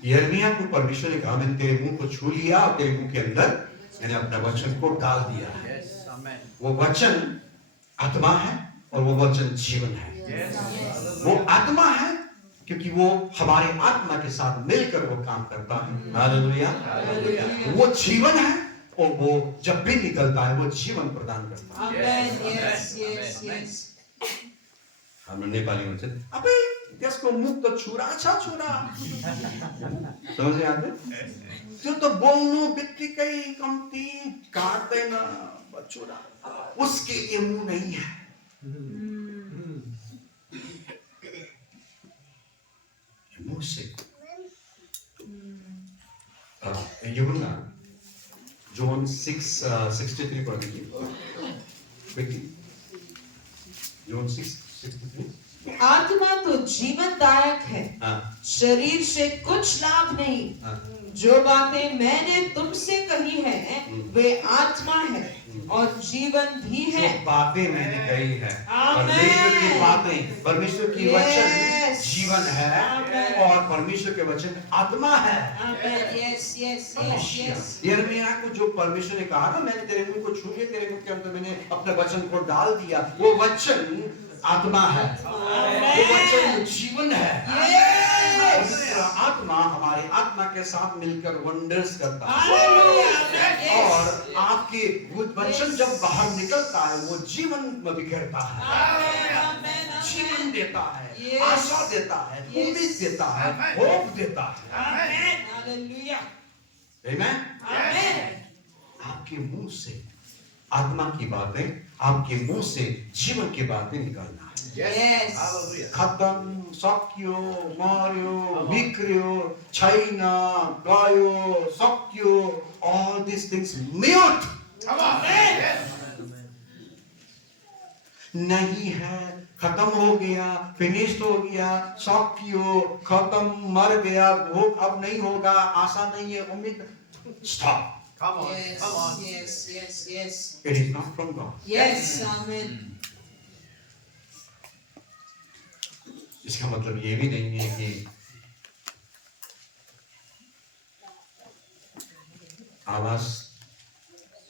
यिर्मयाह को परमेश्वर ने कहा, मैंने तेरे मुंह को छू लिया और तेरे मुंह के अंदर मैंने अपना वचन को डाल दिया है। Yes. Amen. वो वचन आत्मा है और वो वचन जीवन है। वो आत्मा है क्योंकि वो हमारे आत्मा के साथ मिलकर वो काम करता है। हालेलुया। वो जीवन है और वो जब भी निकलता है वो जीवन प्रदान करता है। हाम्रो नेपाली भन्छ अबे त्यसको मुख त छुरा छ छुरा। समझ आते? त्यो त बोल्नु बित्तिकै कम्ती काट्दैन छुरा, उसके लिए मुंह नहीं है। मुंह से यूहन्ना जॉन 6:63 पढ़ लीजिए। John 6:63. आत्मा तो जीवनदायक है, हाँ, शरीर से कुछ लाभ नहीं। हाँ, जो बातें मैंने तुमसे कही है वे आत्मा है और जीवन भी है। जो बातें मैंने कही है, आमेन। परमेश्वर की बातें, परमेश्वर की वचन Yes. जीवन है आमेन। और परमेश्वर के वचन आत्मा है। Yes yes yes yes. यिर्मयाह को जो परमेश्वर ने कहा ना, मैंने तेरे मुंह को छू लिया, तेरे मुंह के अंदर मैंने अपने वचन को डाल दिया, वो वचन आत्मा है, वो वचन जीवन है। Yes. आत्मा हमारे आत्मा के साथ मिलकर वंडर्स करता है Hallelujah. और आपके वो वचन जब बाहर निकलता है वो जीवन में बिखरता है, जीवन देता है, Yes. आशा देता है, Yes. उम्मीद देता है, होप देता है। Amen. Hallelujah. Amen? Amen. आपके मुंह से आत्मा की बातें, आपके मुंह से जीवन की बातें निकलना है। Yes. खत्म, सक्यो, मार्यो, बिक्रियो, छैना, गयो, सक्यो, all these things mute. नहीं है, खत्म हो गया, फिनिश्ड हो गया, सक्यो, खत्म, मर गया, वो अब नहीं होगा, आशा नहीं है, उम्मीद। Stop. Come on, Yes. come on. Yes. Yes. Yes. It is not from God. Yes. Amen. इसका मतलब ये भी नहीं है कि आवाज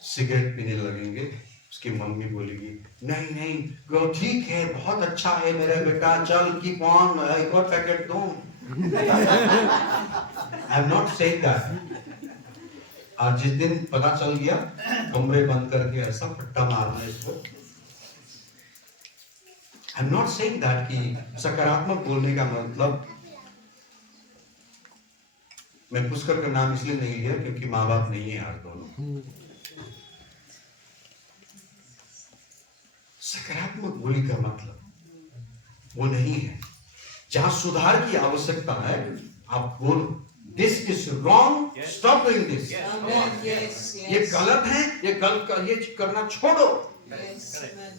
सिगरेट पीने लगेंगे, उसकी मम्मी बोलेगी नहीं नहीं वो ठीक है, बहुत अच्छा है मेरा बेटा, चल कीप ऑन, एक और पैकेट दो। I am not saying that. आज जिस दिन पता चल गया, कमरे बंद करके ऐसा फट्टा मारना इसको। I am not saying that कि सकारात्मक बोलने का मतलब, मैं पुष्कर का नाम इसलिए नहीं लिया क्योंकि माँ बाप नहीं है आज दोनों। सकारात्मक बोली का मतलब वो नहीं है। जहां सुधार की आवश्यकता है आप बोलो, this is wrong, stop doing this. Amen. Yes. ये Yes. गलत है, ये गलत ये करना छोड़ो। Yes. Amen.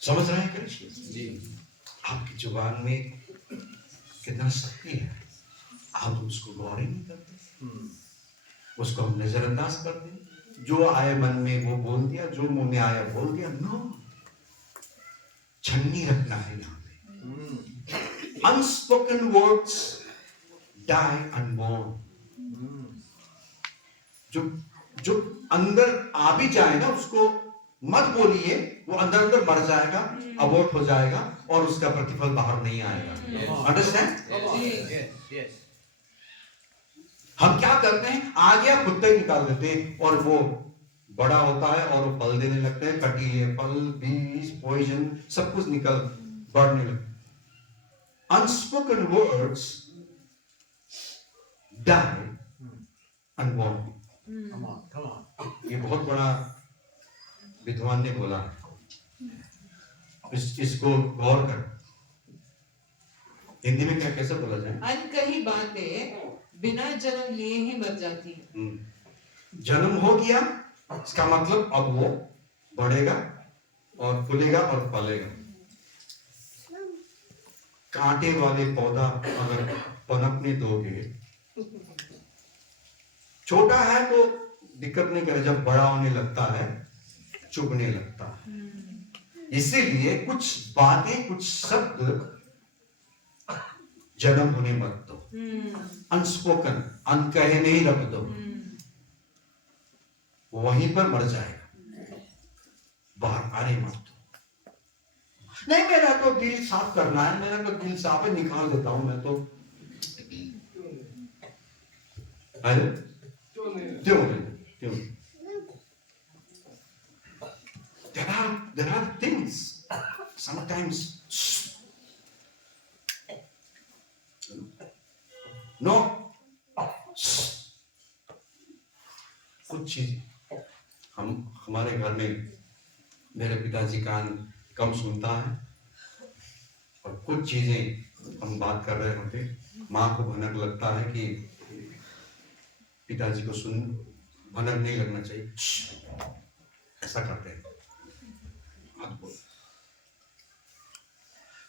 समझ रहे हैं कृष्ण? जी। आपकी जुबान में कितना शक्ति है, आप उसको गौर ही नहीं करते, उसको हम नजरअंदाज करते हैं। जो आए मन में वो बोल दिया, जो मुंह में आया बोल दिया। नो, छन्नी रखना है यहाँ पे। Unspoken words die unborn. जो अंदर आ भी जाए ना, उसको मत बोलिए, वो अंदर अंदर मर जाएगा, अबॉर्ट हो जाएगा और उसका प्रतिफल बाहर नहीं आएगा। अंडरस्टैंड? Yes, yes. हम क्या करते हैं, आ गया कुत्ते निकाल देते हैं और वो बड़ा होता है और वो फल देने लगते हैं, कटीले फल, बीज, पॉइजन, सब कुछ निकल बढ़ने लगते। Unspoken words die unborn. Come on, come on. ये बहुत बड़ा विद्वान ने बोला है, इसको गौर कर। हिंदी में क्या कैसे बोला जाए? अनकही बातें बिना जन्म लिए ही मर जाती है। जन्म हो गया, इसका मतलब अब वो बढ़ेगा और फूलेगा और फलेगा। कांटे वाले पौधा अगर पनपने दोगे, छोटा है तो दिक्कत नहीं करे, जब बड़ा होने लगता है चुभने लगता है। इसीलिए कुछ बातें, कुछ शब्द जन्म होने मत दो। अनस्पोकन, अनकहे नहीं रख दो, वहीं पर मर जाएगा, बाहर आने मत दो। नहीं मेरा तो दिल साफ करना है, मेरा तो दिल साफ है, निकाल देता हूं मैं तो। अरे क्यों? There are things sometimes. No. कुछ चीज हमारे घर में मेरे पिताजी कान कम सुनता है और कुछ चीजें हम बात कर रहे होते, माँ को भनक लगता है कि पिताजी को भनक नहीं लगना चाहिए। ऐसा करते हैं। अद्भुत।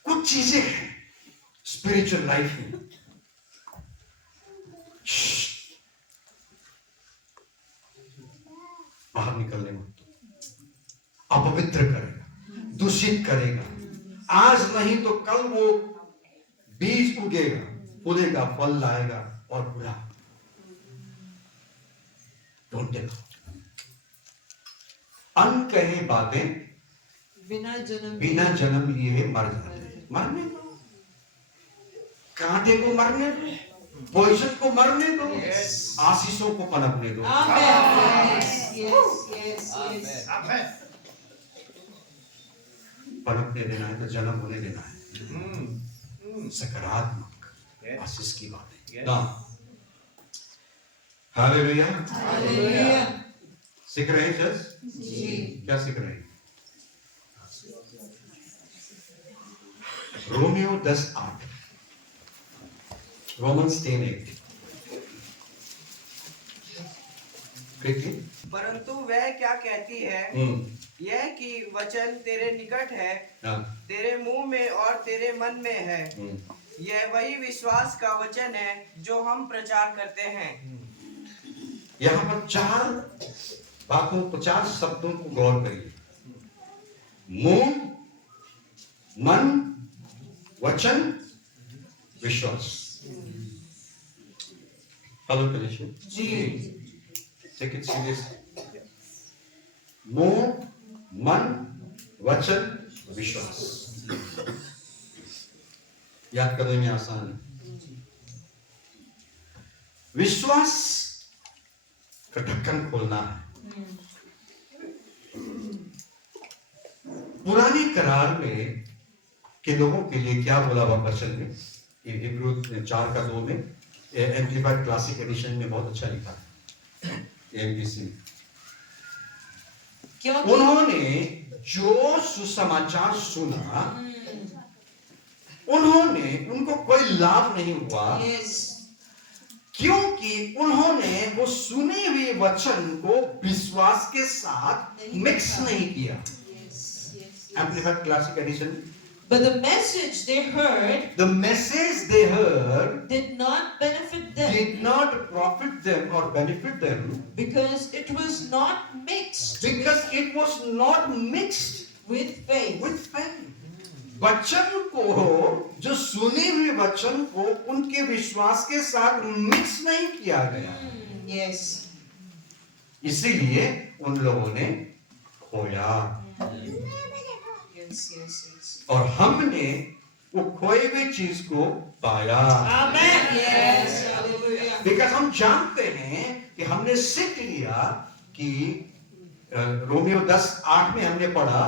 कुछ चीजें हैं स्पिरिचुअल लाइफ में, बाहर निकलने में अपवित्र करेगा, दूषित करेगा। आज नहीं तो कल वो बीज उगेगा, फूलेगा, फल लाएगा और बुरा। Don't take. अनकहे बातें बिना जन्म लिए मर जाते हैं। मरने दो, कांटे को मरने दो, पोइजन को मरने दो, आशीषों को पनपने दो। पनपने देना है तो जन्म होने देना है। सकारात्मक आशीष की बातें ना। हालेलुया। सीख रहे हैं चर्च? क्या सीख रहे हैं? Romeo 10:8, Romans 10:8। परंतु वह क्या कहती है, यह कि वचन तेरे निकट है, तेरे मुंह में और तेरे मन में है। यह वही विश्वास का वचन है जो हम प्रचार करते हैं। यहाँ पर 4 बातों, 50 शब्दों को गौर करिए। मुंह, मन, वचन, विश्वास। हेलो कलेश जी, टेक इट सीरियसली। मुंह, मन, वचन, विश्वास। याद करने में आसान है। विश्वास का ढक्कन खोलना है। पुराने करार में के लोगों के लिए क्या बोला हुआ वचन में? हिब्रू 4:2 में, एम्प्लीफाइड क्लासिक एडिशन में बहुत अच्छा लिखा है। एमपीसी उन्होंने जो सुसमाचार सुना, उनको कोई लाभ नहीं हुआ, क्योंकि उन्होंने वो सुने हुए वचन को विश्वास के साथ मिक्स नहीं किया। Amplified classic edition. But the message they heard did not benefit them, did not profit them or benefit them, because it was not mixed it was not mixed with faith. with faith. वचन को, जो सुने हुए वचन को उनके विश्वास के साथ मिक्स नहीं किया गया। Yes. इसीलिए उन लोगों ने खोया। Yes. और हमने वो खोए हुए चीज को पाया। Amen. Yes. Hallelujah. बिकॉज़ हम जानते हैं कि हमने सीख लिया कि रोमियो 10:8 में हमने पढ़ा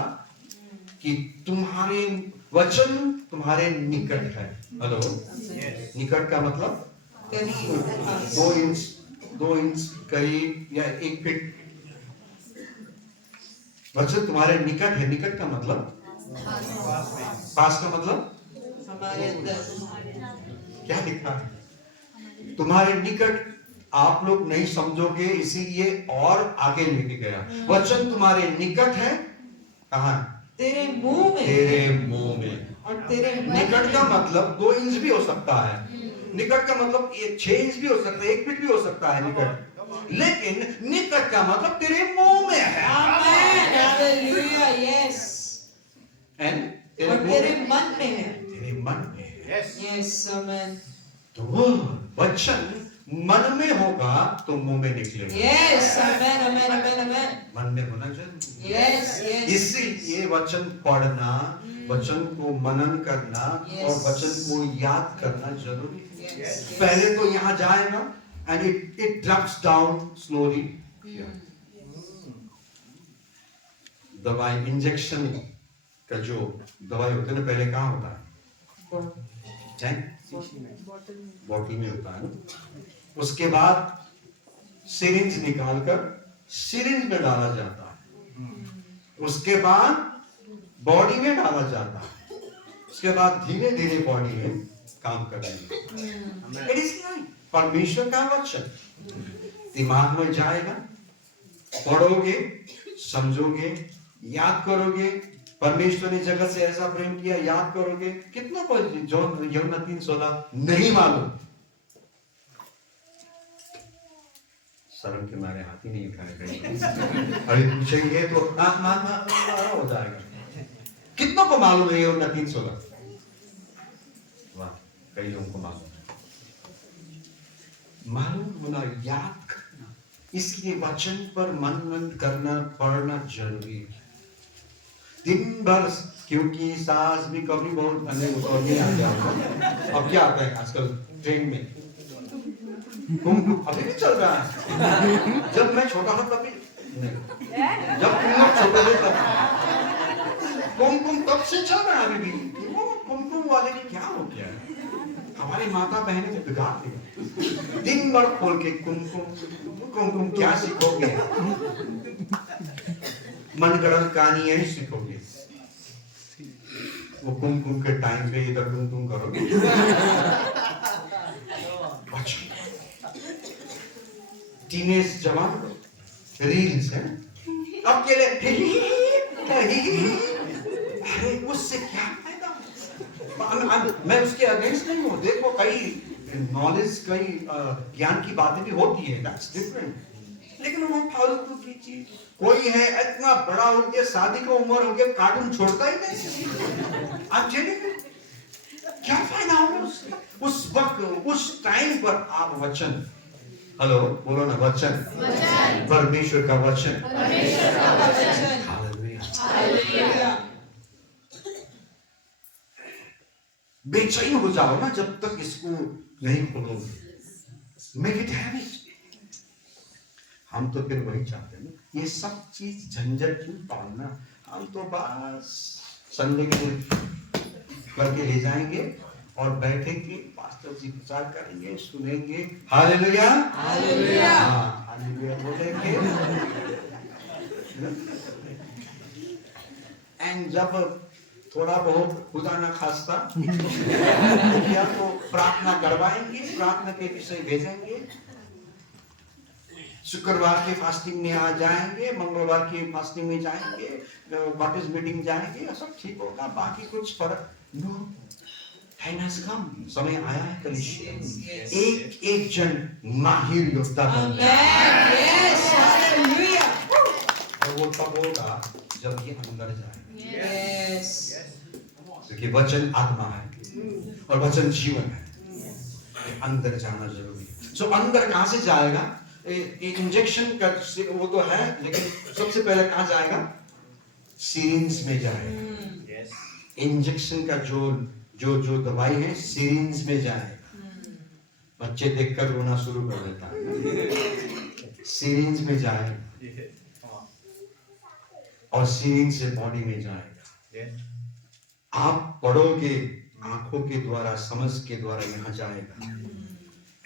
कि तुम्हारे वचन तुम्हारे निकट है। हेलो, निकट का मतलब 2 इंच करीब या 1 फीट। वचन तुम्हारे निकट है। निकट का मतलब पास का मतलब हमारे अंदर। क्या लिखा है? तुम्हारे निकट आप लोग नहीं समझोगे, इसीलिए और आगे लेके गया। वचन तुम्हारे निकट है। कहाँ? तेरे मुंह में। तेरे मुंह में। और तेरे निकट का मतलब 2 इंच भी हो सकता है। निकट का मतलब 6 इंच भी हो सकता है, 1 फीट भी हो सकता है निकट। लेकिन निकट का मतलब तेरे मुंह में है। Amen. Hallelujah. Yes. And और तेरे मन में है। तेरे मन में है। Yes. Amen. तो वो वचन मन में होगा तो मुंह में निकलेगा। Yes. Amen. मन में होना चाहिए। Yes. इसीलिए वचन पढ़ना, वचन को मनन करना और वचन को याद करना जरूरी है। पहले तो यहाँ जाएगा and it drops down slowly. दवाई, इंजेक्शन का जो दवाई होता है ना, पहले कहाँ होता है? बॉटल में होता है ना। उसके बाद सिरिंज निकालकर सिरिंज में डाला जाता है। उसके बाद बॉडी में डाला जाता है। उसके बाद धीरे धीरे बॉडी में काम करेगा। इट इज लाइक परमेश्वर का वचन दिमाग में जाएगा, पढ़ोगे, समझोगे, याद करोगे, परमेश्वर ने जगत से ऐसा प्रेम किया, याद करोगे। कितना को यूहन्ना 3:16 नहीं मालूम? शर्म के मारे हाथ ही नहीं उठाए। अभी पूछेंगे तो हो जाएगा। कितनों को मालूम है यूहन्ना 3:16? वाह, कई लोगों को मालूम है। मालूम होना, याद करना, इसलिए वचन पर मनन करना, पढ़ना जरूरी है दिन भर। क्योंकि सास भी कभी बहुत नहीं आ गया। अब क्या आता है आजकल ट्रेन में? कुमकुम अभी भी चल रहा है। जब मैं छोटा था तभी नहीं, जब तुम लोग छोटे थे तब कुमकुम तब से चल रहा है अभी भी। वो कुमकुम वाले ने क्या हो गया? हमारी माता बहनें तो बिगाड़ दी। दिन भर खोल के कुमकुम क्या सीखोगे? मनगढ़ंत कहानियां ही सीखोगे। वो कुमकुम के टाइम पे इधर कुमकुम करोगे। टीनेज जवान रील्स है अब के लिए। अरे उससे क्या फायदा? मैं उसके अगेंस्ट नहीं हूँ। देखो कई नॉलेज, कई ज्ञान की बातें भी होती है, दैट्स डिफरेंट। लेकिन वो फालतू की चीज। कोई है इतना बड़ा हो गया, शादी का उम्र हो गया, कार्टून छोड़ता ही नहीं। आप चलिए, क्या फायदा होगा उसका? उस वक्त, उस टाइम पर आप वचन, हेलो बोलो ना, वचन, परमेश्वर का वचन, हालेलुया। बेचैन हो जाओ ना जब तक इसको नहीं खोलोगे। Make it habit. हम तो फिर वही चाहते हैं ना, ये सब चीज झंझट क्यों पालना? हम तो बस संडे के दिन करके ले जाएंगे और बैठेंगे, पास्टर जी प्रचार करेंगे, सुनेंगे, हालेलुया हालेलुया हालेलुया बोलेंगे। एंड जब थोड़ा बहुत खुदा ना खास्ता या तो प्रार्थना करवाएंगे, प्रार्थना के विषय भेजेंगे, शुक्रवार के फास्टिंग में आ जाएंगे, मंगलवार के फास्टिंग में जाएंगे, बाप्टिस्ट मीटिंग जाएंगे, सब ठीक होगा। बाकी कुछ फर्क नो। टाइम हैज कम, समय आया है कलीसिया। एक एक जन माहिर योद्धा बन जाए। और वो तब होगा जब ये अंदर जाए। क्योंकि वचन आत्मा है और वचन जीवन है। अंदर जाना जरूरी है। सो अंदर कहां से जाएगा? इंजेक्शन का वो तो है, लेकिन सबसे पहले कहां जाएगा? सीरिंज में जाएगा। इंजेक्शन का जो दवाई है सीरिंज में जाएगा। बच्चे देखकर रोना शुरू कर देता है। सीरिंज में जाएगा और सीरिंज से बॉडी में जाएगा। आप पढ़ोगे, आंखों के द्वारा, समझ के द्वारा यहाँ जाएगा।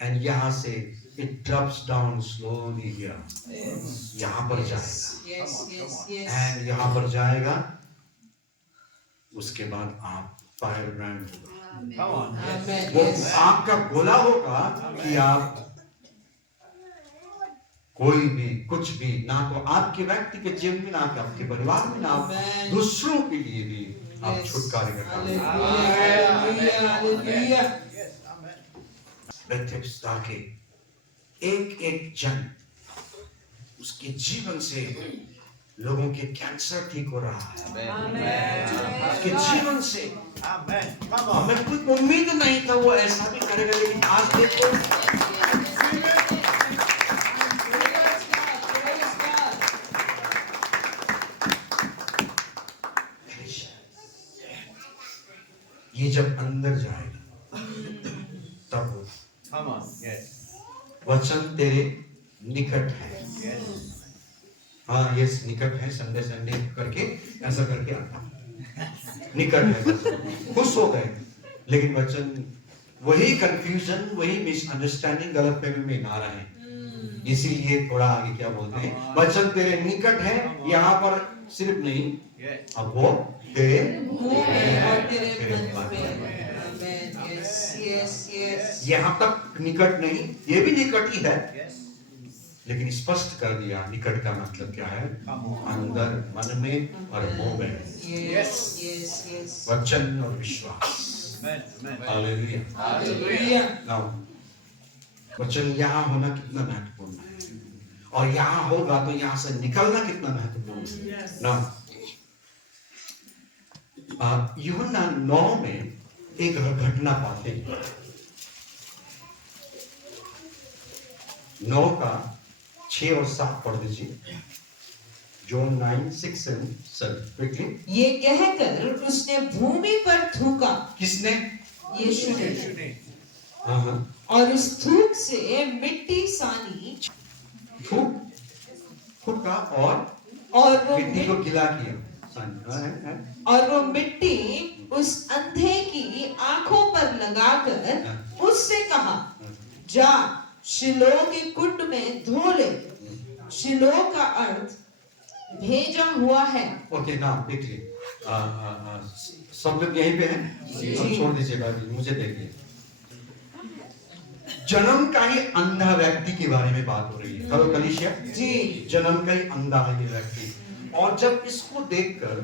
एंड यहाँ से it drops down slowly here. यहाँ पर जाएगा। एंड यहाँ पर जाएगा, उसके बाद आप फायर ब्रांड होगा। वो आग का गोला होगा कि आप कोई भी कुछ भी, ना तो आपके व्यक्तिगत जीवन में, ना आपके परिवार में, ना आप दूसरों के लिए भी आप छुटकारे का काम ताकि एक एक जन उसके जीवन से लोगों के कैंसर ठीक हो रहा है। उसके जीवन से हमें कोई उम्मीद नहीं था वो ऐसा भी करेगा, लेकिन आज देखो ये जब अंदर जाएगा तब वचन तेरे निकट है। हाँ, ये निकट है। संडे करके ऐसा करके आता निकट है, वचन खुश हो गए। लेकिन वचन, वही कंफ्यूजन, वही मिसअंडरस्टैंडिंग, गलतफहमी में ना रहे। इसीलिए थोड़ा आगे क्या बोलते हैं, वचन तेरे निकट है। यहाँ पर सिर्फ नहीं, अब वो तेरे यहाँ तक निकट नहीं, ये भी निकट ही है, लेकिन स्पष्ट कर दिया निकट का मतलब क्या है, अंदर मन में और मुंह में, Yes. वचन और विश्वास। Amen. Amen. Hallelujah. Hallelujah. Now वचन यहाँ होना कितना महत्वपूर्ण है, और यहाँ होगा तो यहाँ से निकलना कितना महत्वपूर्ण है ना। यूहन्ना 9 में एक घटना पाते हैं। 9 का 6 और 7 पढ़ दीजिए। John 9, 6 and 7 quickly। ये कहकर उसने भूमि पर थूका। किसने? यीशु ने। हाँ, और उस थूक से मिट्टी सानी थूका और वो मिट्टी को गिला किया। और वो मिट्टी उस अंधे की आंखों पर लगाकर उससे कहा, जा शिलो के कुंड में धो ले। शिलो का अर्थ भेजा हुआ है। ओके ना देखिए, सब लोग यहीं पे हैं, अब छोड़ दीजिए बाइबल, मुझे देखिए। जन्म का ही अंधा व्यक्ति के बारे में बात हो रही है। हेलो कलीसिया जी, जन्म का ही अंधा है ये व्यक्ति। और जब इसको देखकर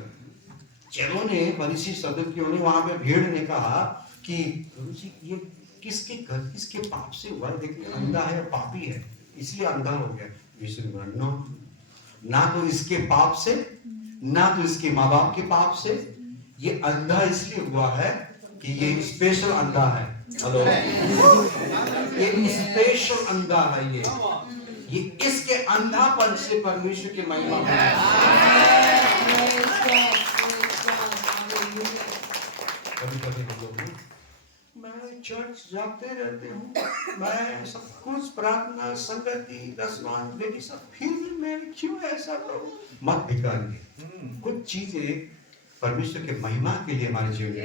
चेलों ने, फरीसी सदुकियों ने, वहां पे भीड़ ने कहा कि प्रभु जी ये किसके घर, किसके पाप से हुआ है? देखिए अंधा है और पापी है, इसलिए अंधा हो गया। यीशु ने कहा नो, ना तो इसके पाप से, ना तो इसके माँ बाप के पाप से, ये अंधा इसलिए हुआ है कि ये स्पेशल अंधा है। हेलो, ये स्पेशल अंधा है। ये इसके अंधापन से परमेश्वर की महिमा है। कभी कभी हम लोग, मैं चर्च जाते रहते हूँ, मैं सब कुछ प्रार्थना, संगति, दसवां, लेकिन सब फिर मैं क्यों ऐसा करूँ? मत बिगाड़िए। कुछ चीजें परमेश्वर के महिमा के लिए हमारे जीवन में।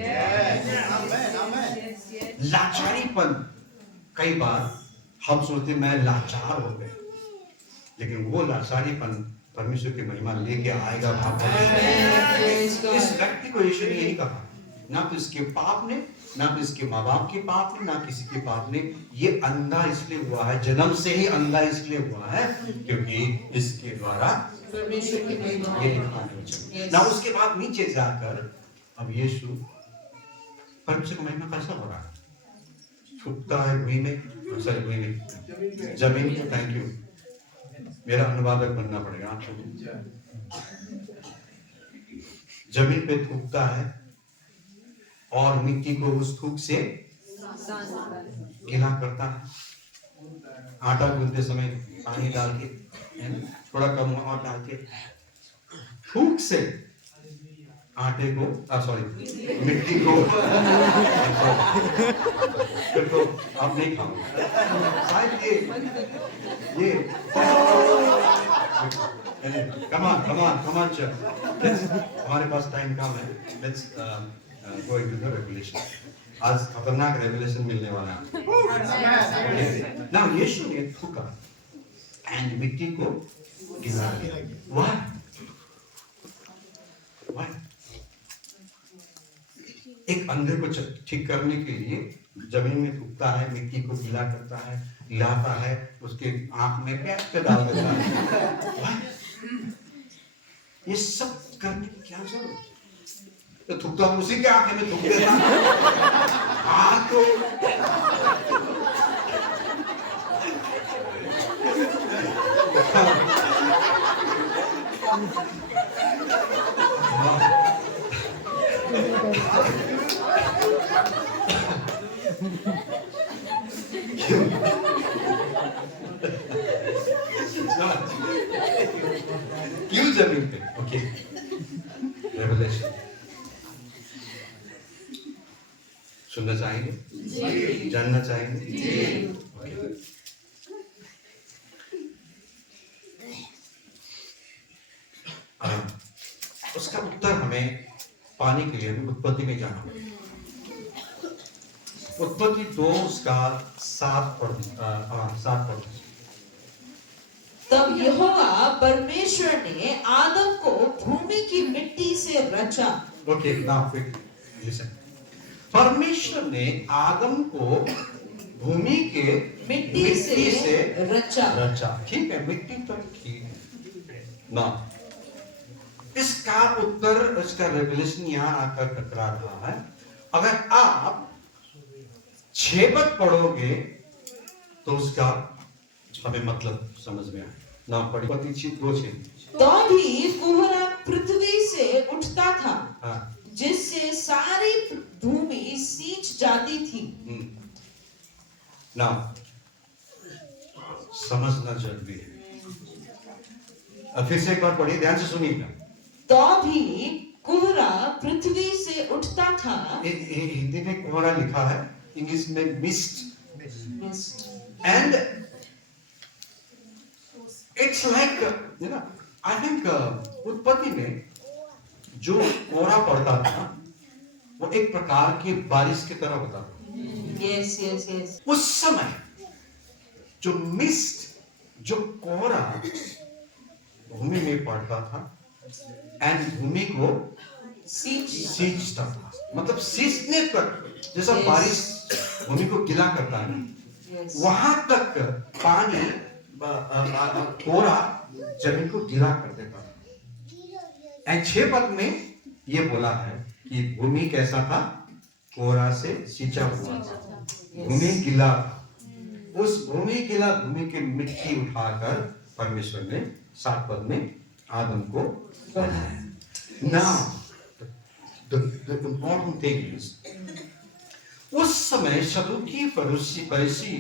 लाचारीपन, कई बार हम सोचते मैं लाचार हो गए, लेकिन वो लाचारीपन परमेश्वर की महिमा लेके आएगा। इस व्यक्ति को यीशु ने यही कहा, ना तो इसके पाप ने, ना तो इसके माँ बाप के पाप ने, ना किसी के पाप ने, ये अंधा इसलिए हुआ है, जन्म से ही अंधा इसलिए हुआ है क्योंकि इसके द्वारा परमेश्वर की महिमा। ये लिखा ना। उसके बाद नीचे जाकर अब यीशु परमेश्वर की महिमा कैसा हो रहा है? छुपता है भूमि में, जमीन में। थैंक यू, मेरा अनुवादक बनना पड़ेगा आपको। जमीन पे थूकता है और मिट्टी को उस थूक से गीला करता है। आटा गूंथते समय पानी डाल के, थोड़ा कम और डाल के, थूक से आटे को, मिट्टी को, तो आप नहीं खाओगे शायद ये कमान चल। हमारे पास टाइम कम है। Let's go into the revelation. आज खतरनाक रेवलेशन मिलने वाला है ना। यीशु ने थूका एंड मिट्टी को गिला दिया। Why? एक अंधे को ठीक करने के लिए जमीन में थूकता है, मिट्टी को गीला करता है, हिलाता है, उसके आंख में पैर डाल देता है। ये सब करने की क्या जरूरत? तो थूकता उसी के आंख में थूक देता। हाँ तो क्यों जमीन पे? ओके, रेवलेशन सुनना चाहेंगे? जी। जानना चाहेंगे? जी। उसका उत्तर हमें पाने के लिए हमें उत्पत्ति में जाना होगा। उत्पत्ति 2 उसका 7 पढ़। तब यहोवा परमेश्वर ने आदम को भूमि की मिट्टी से रचा। Okay, now listen. परमेश्वर ने आदम को भूमि के मिट्टी से रचा। ठीक है, मिट्टी तक ठीक है ना। इसका उत्तर, इसका रेवलेशन यहाँ आकर टकरा रहा है। अगर आप 6 पद पढ़ोगे तो उसका हमें मतलब समझ में आए ना। पढ़ी पतिचित 2:6। तो भी कोहरा पृथ्वी से उठता था, हाँ। जिससे सारी भूमि सींच जाती थी। ना समझना जरूरी है। अब फिर से एक बार पढ़िए, ध्यान से सुनिएगा। तो भी कोहरा पृथ्वी से उठता था। हिंदी में कोहरा लिखा है, इंग्लिश में mist. Mist. And it's like, you know, I think उत्पत्ति में जो कोहरा पड़ता था वो एक प्रकार की बारिश की तरह होता था। Yes, yes, yes. उस समय जो मिस्ट, जो कोहरा भूमि में पड़ता था एंड भूमि को सींचता था, मतलब सींचने तक, जैसा Yes. बारिश भूमि को गीला करता है, Yes. वहां तक पानी कोहरा जमीन को गीला कर देता था। एंड 6 पद में ये बोला है कि भूमि कैसा था, कोहरा से सींचा हुआ था, भूमि गीला था। उस भूमि गीला भूमि की मिट्टी उठाकर परमेश्वर ने 7 पद में आदम को बनाया। Now the important thing is, उस समय सदूकी फरीसी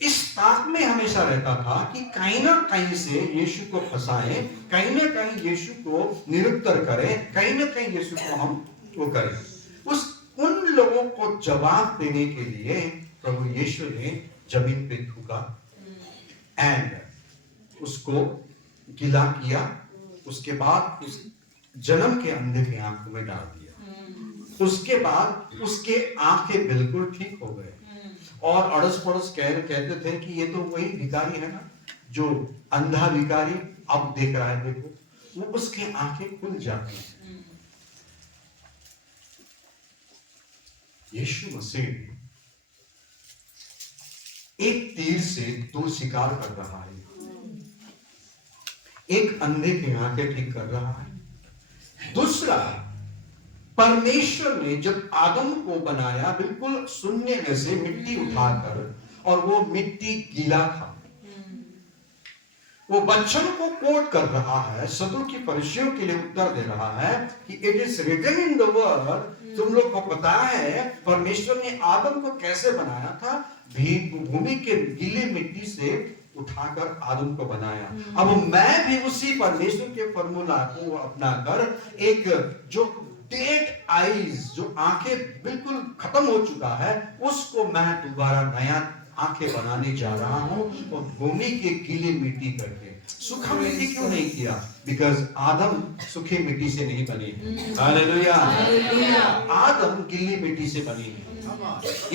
इस ताक में हमेशा रहता था कि कहीं ना कहीं से यीशु को फंसाएं, कहीं ना कहीं यीशु को निरुत्तर करें, कहीं ना कहीं यीशु को हम वो करें। उन लोगों को जवाब देने के लिए प्रभु यीशु ने जमीन पे थूका एंड उसको गीला किया। उसके बाद उस जन्म के अंधे की आंखों में डाल दिया। उसके बाद उसके आंखें बिल्कुल ठीक हो गए और अड़स पड़ोस कहते थे कि ये तो वही भिखारी है ना, जो अंधा भिखारी अब देख रहा है, देखो, वो उसके आंखें खुल जाती हैं। यीशु मसीह एक तीर से 2 शिकार कर रहा है। एक अंधे की आंखें ठीक कर रहा है। दूसरा, परमेश्वर ने जब आदम को बनाया बिल्कुल शून्य में से मिट्टी उठाकर, और वो मिट्टी गीला था, वो वचन को कोट कर रहा है, सदूकी फरीसियों के लिए उत्तर दे रहा है कि it is written in the word. तुम लोग को पता है परमेश्वर ने आदम को कैसे बनाया था, भूमि के गीले मिट्टी से उठाकर आदम को बनाया। अब मैं भी उसी परमेश्वर के फॉर्मूला को अपनाकर एक जो डेड आईज, जो आंखें बिल्कुल खत्म हो चुका है, उसको मैं दोबारा नया आंखें बनाने जा रहा हूं, और भूमि के गीली मिट्टी करके। सूखा मिट्टी क्यों नहीं किया? बिकॉज आदम सूखी मिट्टी से नहीं बनी है। हालेलुया। आदम गीली मिट्टी से बनी है।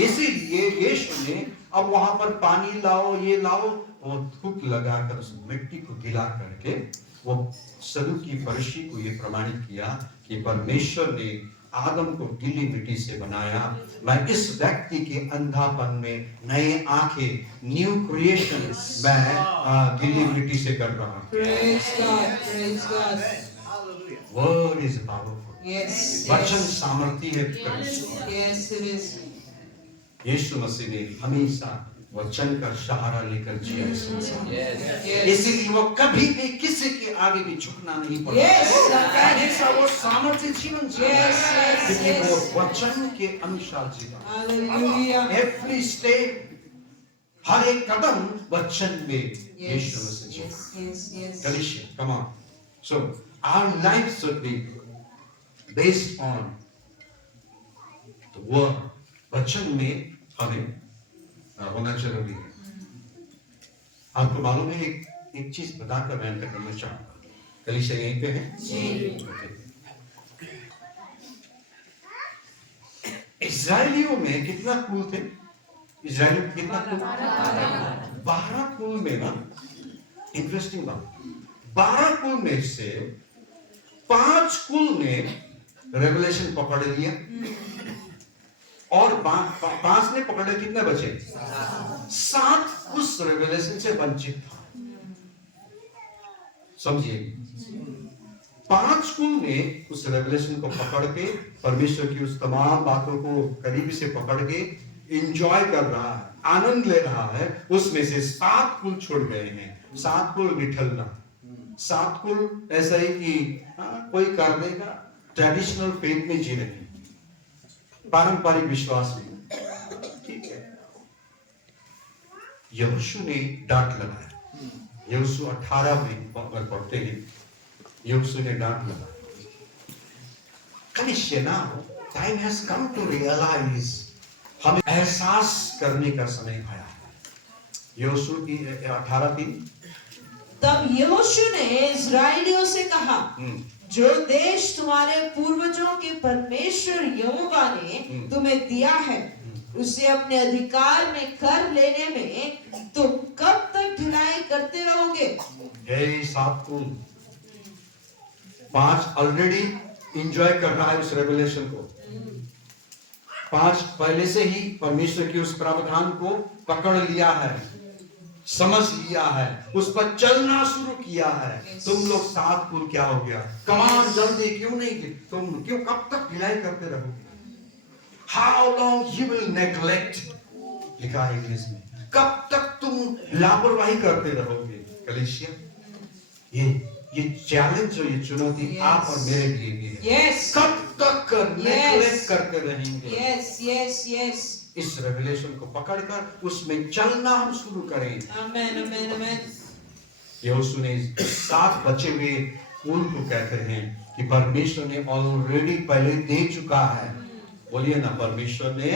इसीलिए यीशु ने अब वहां पर पानी लाओ, ये लाओ, और थूक लगाकर उस मिट्टी को गीला करके वो सदूकी फरीसी को ये प्रमाणित किया कि परमेश्वर ने आदम को गीली मिट्टी से बनाया। मैं इस व्यक्ति के अंधापन में नए आंखें, न्यू क्रिएशन मैं गीली मिट्टी से कर रहा हूं। Praise God, praise God. Word is powerful. Yes, वचन yes, सामर्थी है। yes, it is. यीशु मसीह ने हमेशा वचन का सहारा लेकर जिया इस संसार में। Yes. इसीलिए वो कभी भी किसी के आगे भी झुकना नहीं पड़ा। Yes, हमेशा वो सामर्थ्य जीवन जिया, Yes, yes, क्योंकि yes. वो वचन के अनुसार जीवा। Hallelujah. एवरी स्टेप, हर एक कदम वचन में यीशु Yes, मसीह yes, जीवा। yes, yes. Galatia, come on. So our life should be based on the word. वचन में हमें होना जरूरी है। आपको मालूम है, एक चीज बताकर मैं अंत करना चाहूंगा। कलीसिया यहीं पे है जी। इस्राएलियों में कितना कुल थे? इस्राएलियों में कितना कुल? 12 कुल में ना, इंटरेस्टिंग बात, 12 कुल में से 5 कुल ने रेवलेशन पकड़ लिया, और पांच ने पकड़े, कितने बचे? 7 उस रेवलेशन से वंचित था। समझिए, 5 कुल ने उस रेवलेशन को पकड़ के परमेश्वर की उस तमाम बातों को करीबी से पकड़ के एंजॉय कर रहा है, आनंद ले रहा है। उसमें से 7 कुल छोड़ गए हैं। 7 कुल निठल्ला, 7 कुल ऐसा ही कि कोई कर देगा, ट्रेडिशनल फेथ में जी रहे, पारंपरिक विश्वास में, ठीक है। यहोशू ने डांट लगाया। यहोशू 18 में पढ़ते हैं, यहोशू ने डांट लगाया। कलीसिया now, time has come to realise, हमें एहसास करने का समय आया है। यहोशू की 18:3। तब यहोशू ने इस्राएलियों से कहा, जो देश तुम्हारे पूर्वजों के परमेश्वर यहोवा ने तुम्हें दिया है, उसे अपने अधिकार में कर लेने में तुम कब तक ढिलाई करते रहोगे? 7 कुल, 5 ऑलरेडी एंजॉय कर रहा है उस रेवलेशन को। 5 पहले से ही परमेश्वर के उस प्रावधान को पकड़ लिया है, समझ लिया है, उस पर चलना शुरू किया है। तुम लोग 7 कुल क्या हो गया? कमान जल्दी क्यों नहीं? तुम क्यों कब तक ढिलाई करते रहोगे? How long you will neglect, लिखा है इंग्लिश में, कब तक तुम लापरवाही करते रहोगे? कलीसिया, ये चैलेंज जो ये चुनौती आप और मेरे लिए भी है। कब तक नेग्लेक्ट करते रहेंगे? यस। इस रेवलेशन को पकड़कर उसमें चलना हम शुरू करें। आमेन, आमेन, आमेन। यहोशू ने 7 बचे हुए कुल को कहते हैं कि परमेश्वर ने ऑलरेडी पहले दे चुका है। बोलिए ना, परमेश्वर ने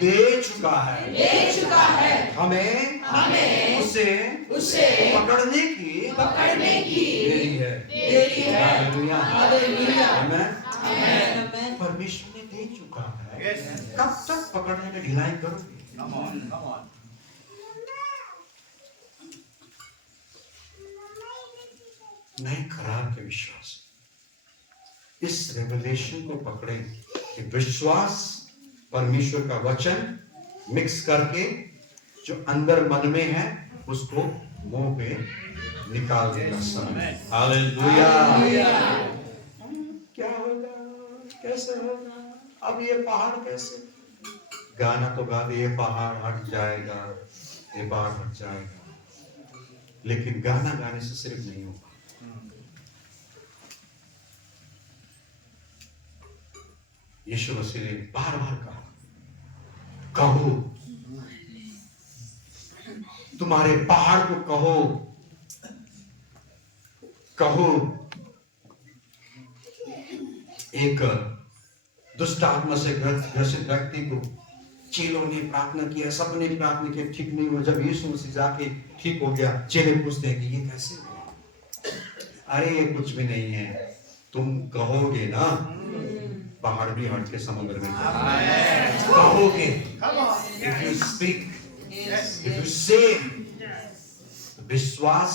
दे चुका है। हमें उसे पकड़ने की देरी है। हालेलुया। आमेन। परमेश्वर ने दे चुका है। कब तक पकड़ने में ढिलाई करोगे? नए करार के विश्वास, इस रेवलेशन को पकड़ें कि विश्वास परमेश्वर का वचन मिक्स करके जो अंदर मन में है उसको मुंह पे निकाल देना समय। हालेलुया। क्या होगा, कैसे होगा, अब ये पहाड़ कैसे? गाना तो गा दे, ये पहाड़ हट जाएगा, ये पहाड़ हट जाएगा, लेकिन गाना गाने से सिर्फ नहीं होगा। यीशु मसीह ने बार बार कहा, कहो, तुम्हारे पहाड़ को कहो। एक दुष्ट आत्मा से ग्रसित व्यक्ति को चेलों ने प्रार्थना किया, सबने प्रार्थना की, ठीक नहीं हुआ। जब यीशु मसीह जाके ठीक हो गया, चेले पूछते हैं कि ये कैसे हुआ? अरे ये कुछ भी नहीं है, तुम कहोगे ना, पहाड़ भी हट के समुद्र में कहोगे। If you speak, if you say, विश्वास,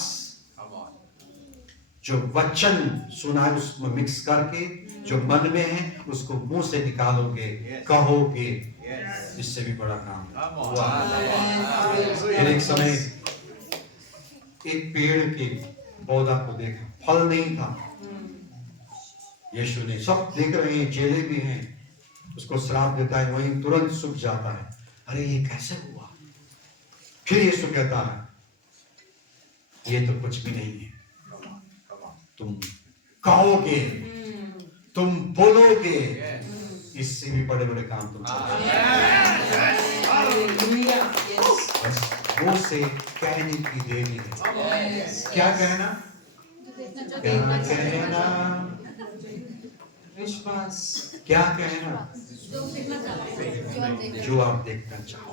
जो वचन सुना है उसमें मिक्स करके जो मन में है उसको मुंह से निकालोगे, कहोगे, इससे भी बड़ा काम। एक समय एक पेड़ के पौधा को देखा, फल नहीं था। यीशु ने, सब देख रहे हैं, चेले भी हैं, उसको श्राप देता है, वहीं तुरंत सूख जाता है। अरे ये कैसे हुआ? फिर यीशु कहता है, ये तो कुछ भी नहीं है, तुम कहोगे, तुम बोलोगे, इससे भी बड़े बड़े काम तुम बस वो से कहने की देरी है। क्या कहना? क्या कहना? विश्वास। क्या कहना? जो आप देखना चाहो।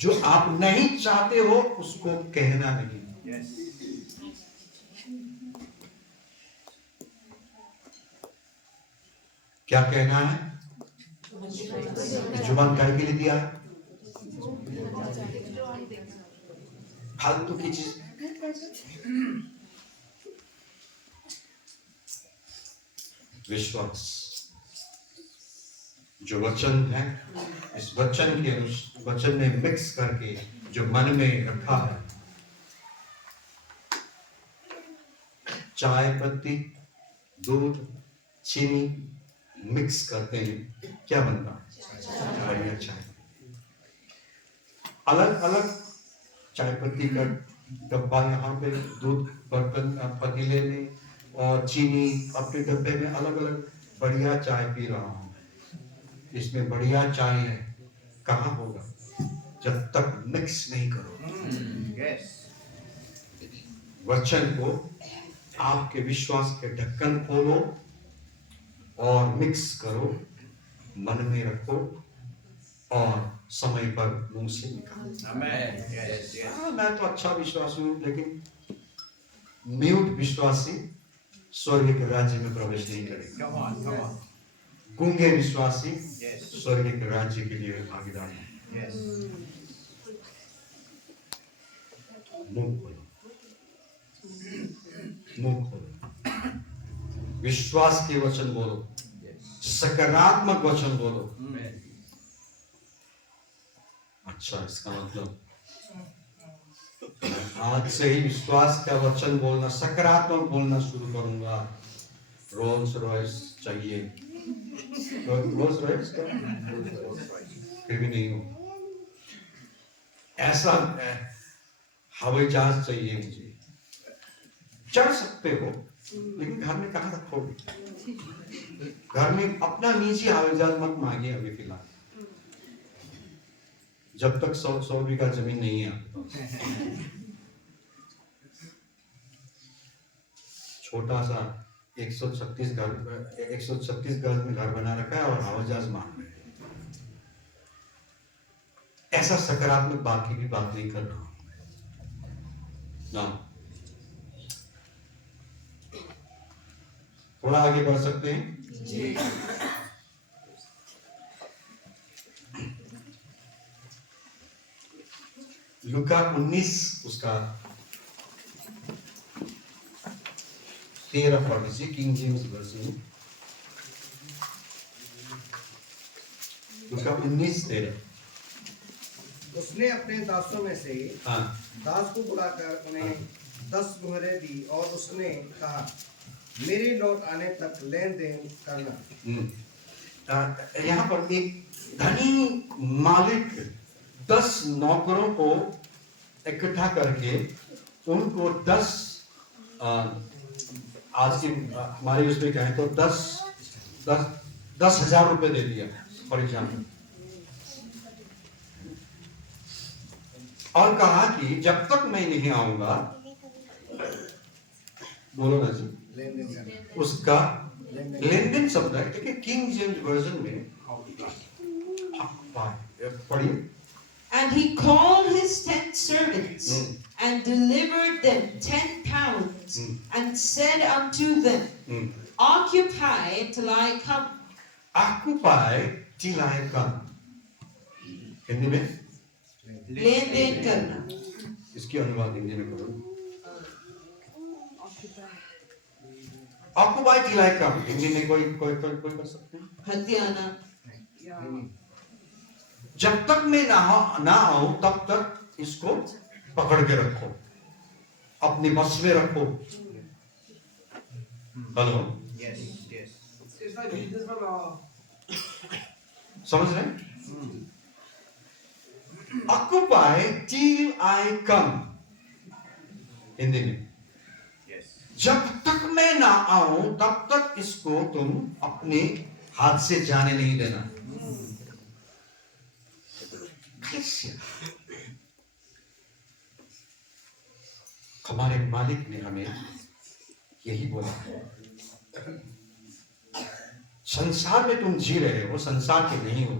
जो आप नहीं चाहते हो उसको कहना नहीं। क्या कहना है? जुबान काहे के लिए दिया है? फालतू की चीज। विश्वास, जो वचन है, इस वचन के वचन में मिक्स करके जो मन में रखा है, चाय पत्ती, दूध, चीनी मिक्स करते हैं, क्या बनता है? बढ़िया चाय। अलग अलग चाय पत्ती का डब्बा यहाँ पे, दूध बर्तन पतीले में, और चीनी अपने डब्बे में, अलग अलग बढ़िया चाय पी रहा हूँ। इसमें बढ़िया चाय है, कहाँ होगा? जब तक मिक्स नहीं करो। Yes. वचन को आपके विश्वास के ढक्कन खोलो और मिक्स करो, मन में रखो और समय पर मुंह से निकालो। Amen. Yes. Yes. मैं तो अच्छा विश्वास हूँ, लेकिन म्यूट विश्वासी स्वर्ग के राज्य में प्रवेश नहीं करेगा। Come on. Come on. गूंगे विश्वासी Yes. स्वर्ग के राज्य के लिए भागीदार हैं। Yes. मुंह खोलो, मुंह खोलो, विश्वास के वचन बोलो, सकारात्मक वचन बोलो। Amen. अच्छा, इसका मतलब आज से ही विश्वास का वचन बोलना, सकारात्मक बोलना शुरू करूंगा। रोल्स रॉयस चाहिए, रोल्स रॉयस का फिर भी नहीं हो, ऐसा हवाई जहाज चाहिए मुझे। चढ़ सकते हो, लेकिन घर में कहाँ रखोगे? घर में अपना निजी हवाई जहाज मत मांगिए अभी फिलहाल, जब तक 100 बीघा जमीन नहीं है आपके पास। छोटा सा 136 गज में घर बना रखा है और हवाई जहाज मांग रहे हैं। ऐसा सकारात्मक बाकी की बात नहीं कर रहा हूं ना। थोड़ा आगे बढ़ सकते हैं जी। लूका 19 उसका 13 पढ़ लीजिए, किंग जेम्स वर्जन। लूका 19:13। उसने अपने दासों में से हाँ, दास को बुलाकर उन्हें 10 मुहरें दी और उसने कहा, मेरे लौट आने तक लेन देन करना। यहाँ पर एक धनी मालिक 10 नौकरों को इकट्ठा करके उनको 10 आज की हमारी उसमें कहें तो 10,000 रुपए दे दिया परीक्षा में, और कहा कि जब तक मैं नहीं आऊंगा, बोलो ना जी, लेन देन करना। उसका लेन देन शब्द है। देखिए किंग जेम्स वर्जन में पढ़िए। And he called his 10 servants and delivered them 10 pounds and said unto them, Occupy till I come. Occupy till I come। Hindi में लेन देन करना। इसकी अनुवाद हिंदी में करो। Occupy till I come Hindi में कोई कर सकते हैं? हत्याना। जब तक मैं ना आऊं तब तक इसको पकड़ के रखो, अपने बस में रखो। Hello, Yes. Yes. समझ रहे? ऑक्यूपाई टिल आई कम हिंदी में, Yes. जब तक मैं ना आऊं तब तक इसको तुम अपने हाथ से जाने नहीं देना। हमारे मालिक ने हमें यही बोला, संसार में तुम जी रहे हो, संसार के नहीं हो,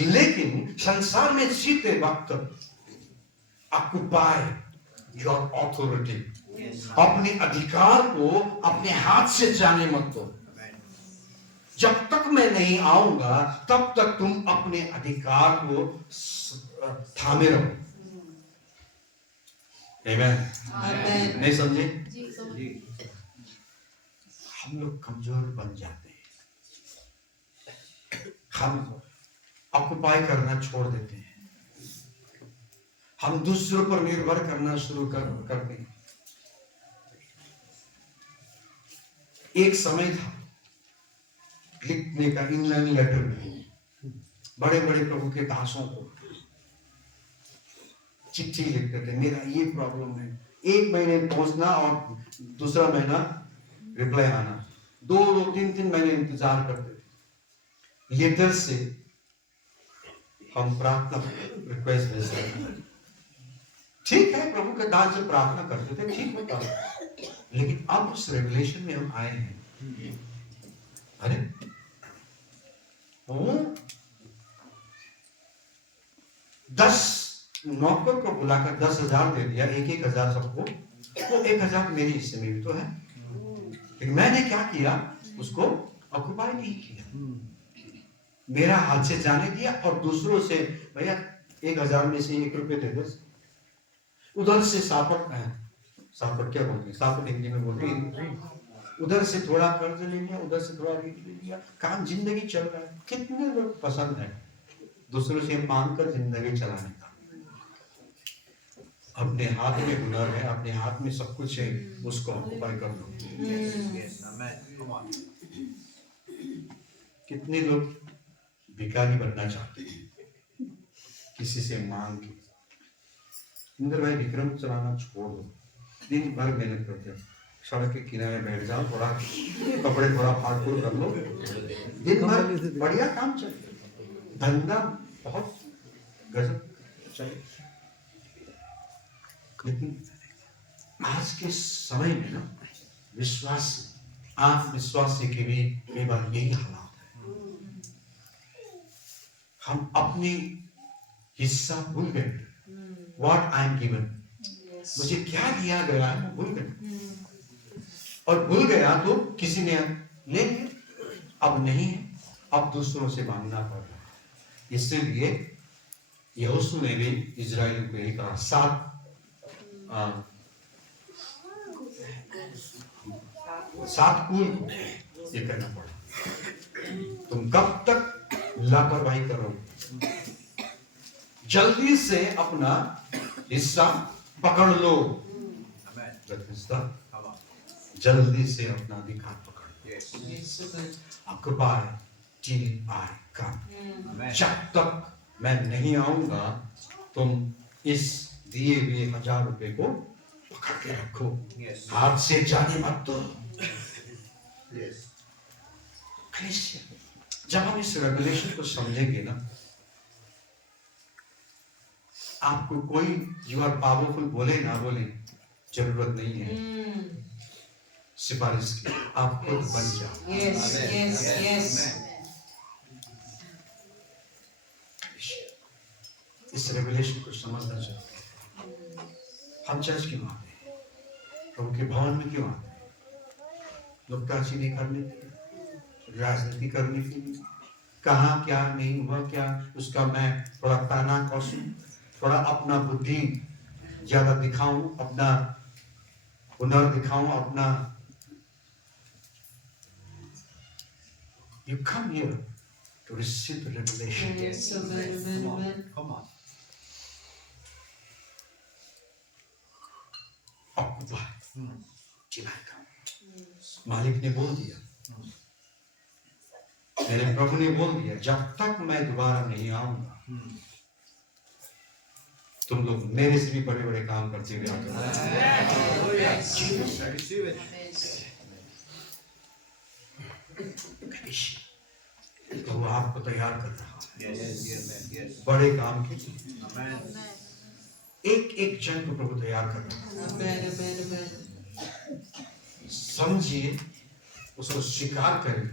लेकिन संसार में जीते वक्त ऑक्यूपाई योर ऑथोरिटी, अपने अधिकार को अपने हाथ से जाने मत दो। जब तक मैं नहीं आऊंगा तब तक तुम अपने अधिकार को थामे रहो। आमेन। नहीं समझे? हम लोग कमजोर बन जाते हैं। हम ऑक्युपाई करना छोड़ देते हैं, हम दूसरों पर निर्भर करना शुरू करते हैं। एक समय था लिखने का, इनलाइन लेटर में बड़े बड़े प्रभु के दासों को चिट्ठी लिखते थे, मेरा ये प्रॉब्लम है, एक महीने पहुंचना और दूसरा महीना रिप्लाई आना, 2-3 महीने इंतजार करते थे। लेटर से हम प्रार्थना रिक्वेस्ट भेजते थे। ठीक है, प्रभु के दास जब प्रार्थना करते थे ठीक होता है, लेकिन अब उस रेवलेशन में हम आए हैं, अरे वो 10 नौकर को बुलाकर 10,000 दे दिया, 1,000 सबको, वो 1,000 मेरे हिस्से में भी तो है, लेकिन मैंने क्या किया, उसको ऑक्युपाई नहीं किया, मेरा हाथ से जाने दिया और दूसरों से भैया 1,000 में से 1 रुपये दे दो। उधर से सापट क्या बोलते हैं, सापट हिंदी में बोलते हैं, उधर से थोड़ा कर्ज ले लिया, उधर से थोड़ा ऋण ले लिया, काम जिंदगी चल रहा है। कितने लोग पसंद है दूसरों से मांग कर जिंदगी चलाने का। अपने हाथ में हुनर है, अपने हाथ में सब कुछ है, उसको ऑक्युपाई कर लो। कितने लोग भिखारी बनना चाहते हैं, किसी से मांग के। इंद्र भाई विक्रम चलाना छोड़ दो, दिन भर मेहनत करते हो, सड़क के किनारे बैठ जाओ, थोड़ा कपड़े थोड़ा फाड़ फूड़ कर लो, दिन भर बढ़िया काम चले, धंधा बहुत गजब चाहिए। लेकिन आज के समय में ना विश्वास, आत्मविश्वास के भी कई बार यही हालात है, हम अपनी हिस्सा भूल गए। What I am given, मुझे क्या दिया गया है वो भूल गए, और भूल गया तो किसी ने ले लिया, अब नहीं है, अब दूसरों से मांगना पड़ रहा है। इसलिए यहोशू ने भी इजराइल को यही कहा, 7 कुल को ये करना पड़ा। तुम कब तक लापरवाही करोगे, जल्दी से अपना हिस्सा पकड़ लो, जल्दी से अपना अधिकार पकड़ लो। ऑक्युपाई टिल आई कम, जब तक मैं नहीं आऊंगा तुम इस दिए हुए 1,000 रुपए को पकड़ के रखो, हाथ से जाने मत दो। जब हम इस रेगुलेशन को समझेंगे ना, आपको कोई यू आर पावरफुल बोले ना बोले जरूरत नहीं है सिफारिश की, आप खुद बन जाओ। इस रेवलेशन को समझना चाहिए। हम चर्च क्यों आते हैं, प्रभु के भवन में क्यों आते हैं? नुक्ताचीनी करने के लिए, राजनीति करने के लिए, कहाँ क्या नहीं हुआ क्या उसका मैं थोड़ा ताना कसूं, थोड़ा अपना बुद्धि ज्यादा दिखाऊं, अपना हुनर दिखाऊं, अपना। You come here to receive the revelation. Yes, amen. Come on. Occupy. मालिक ने बोल दिया, मेरे प्रभु ने बोल दिया, जब तक मैं दोबारा नहीं आऊंगा तुम लोग मेरे से भी बड़े बड़े काम करते हुए तो वो आपको तैयार कर रहा है बड़े काम के, एक एक जन को प्रभु तैयार कर रहा है। समझिए, उसको स्वीकार करें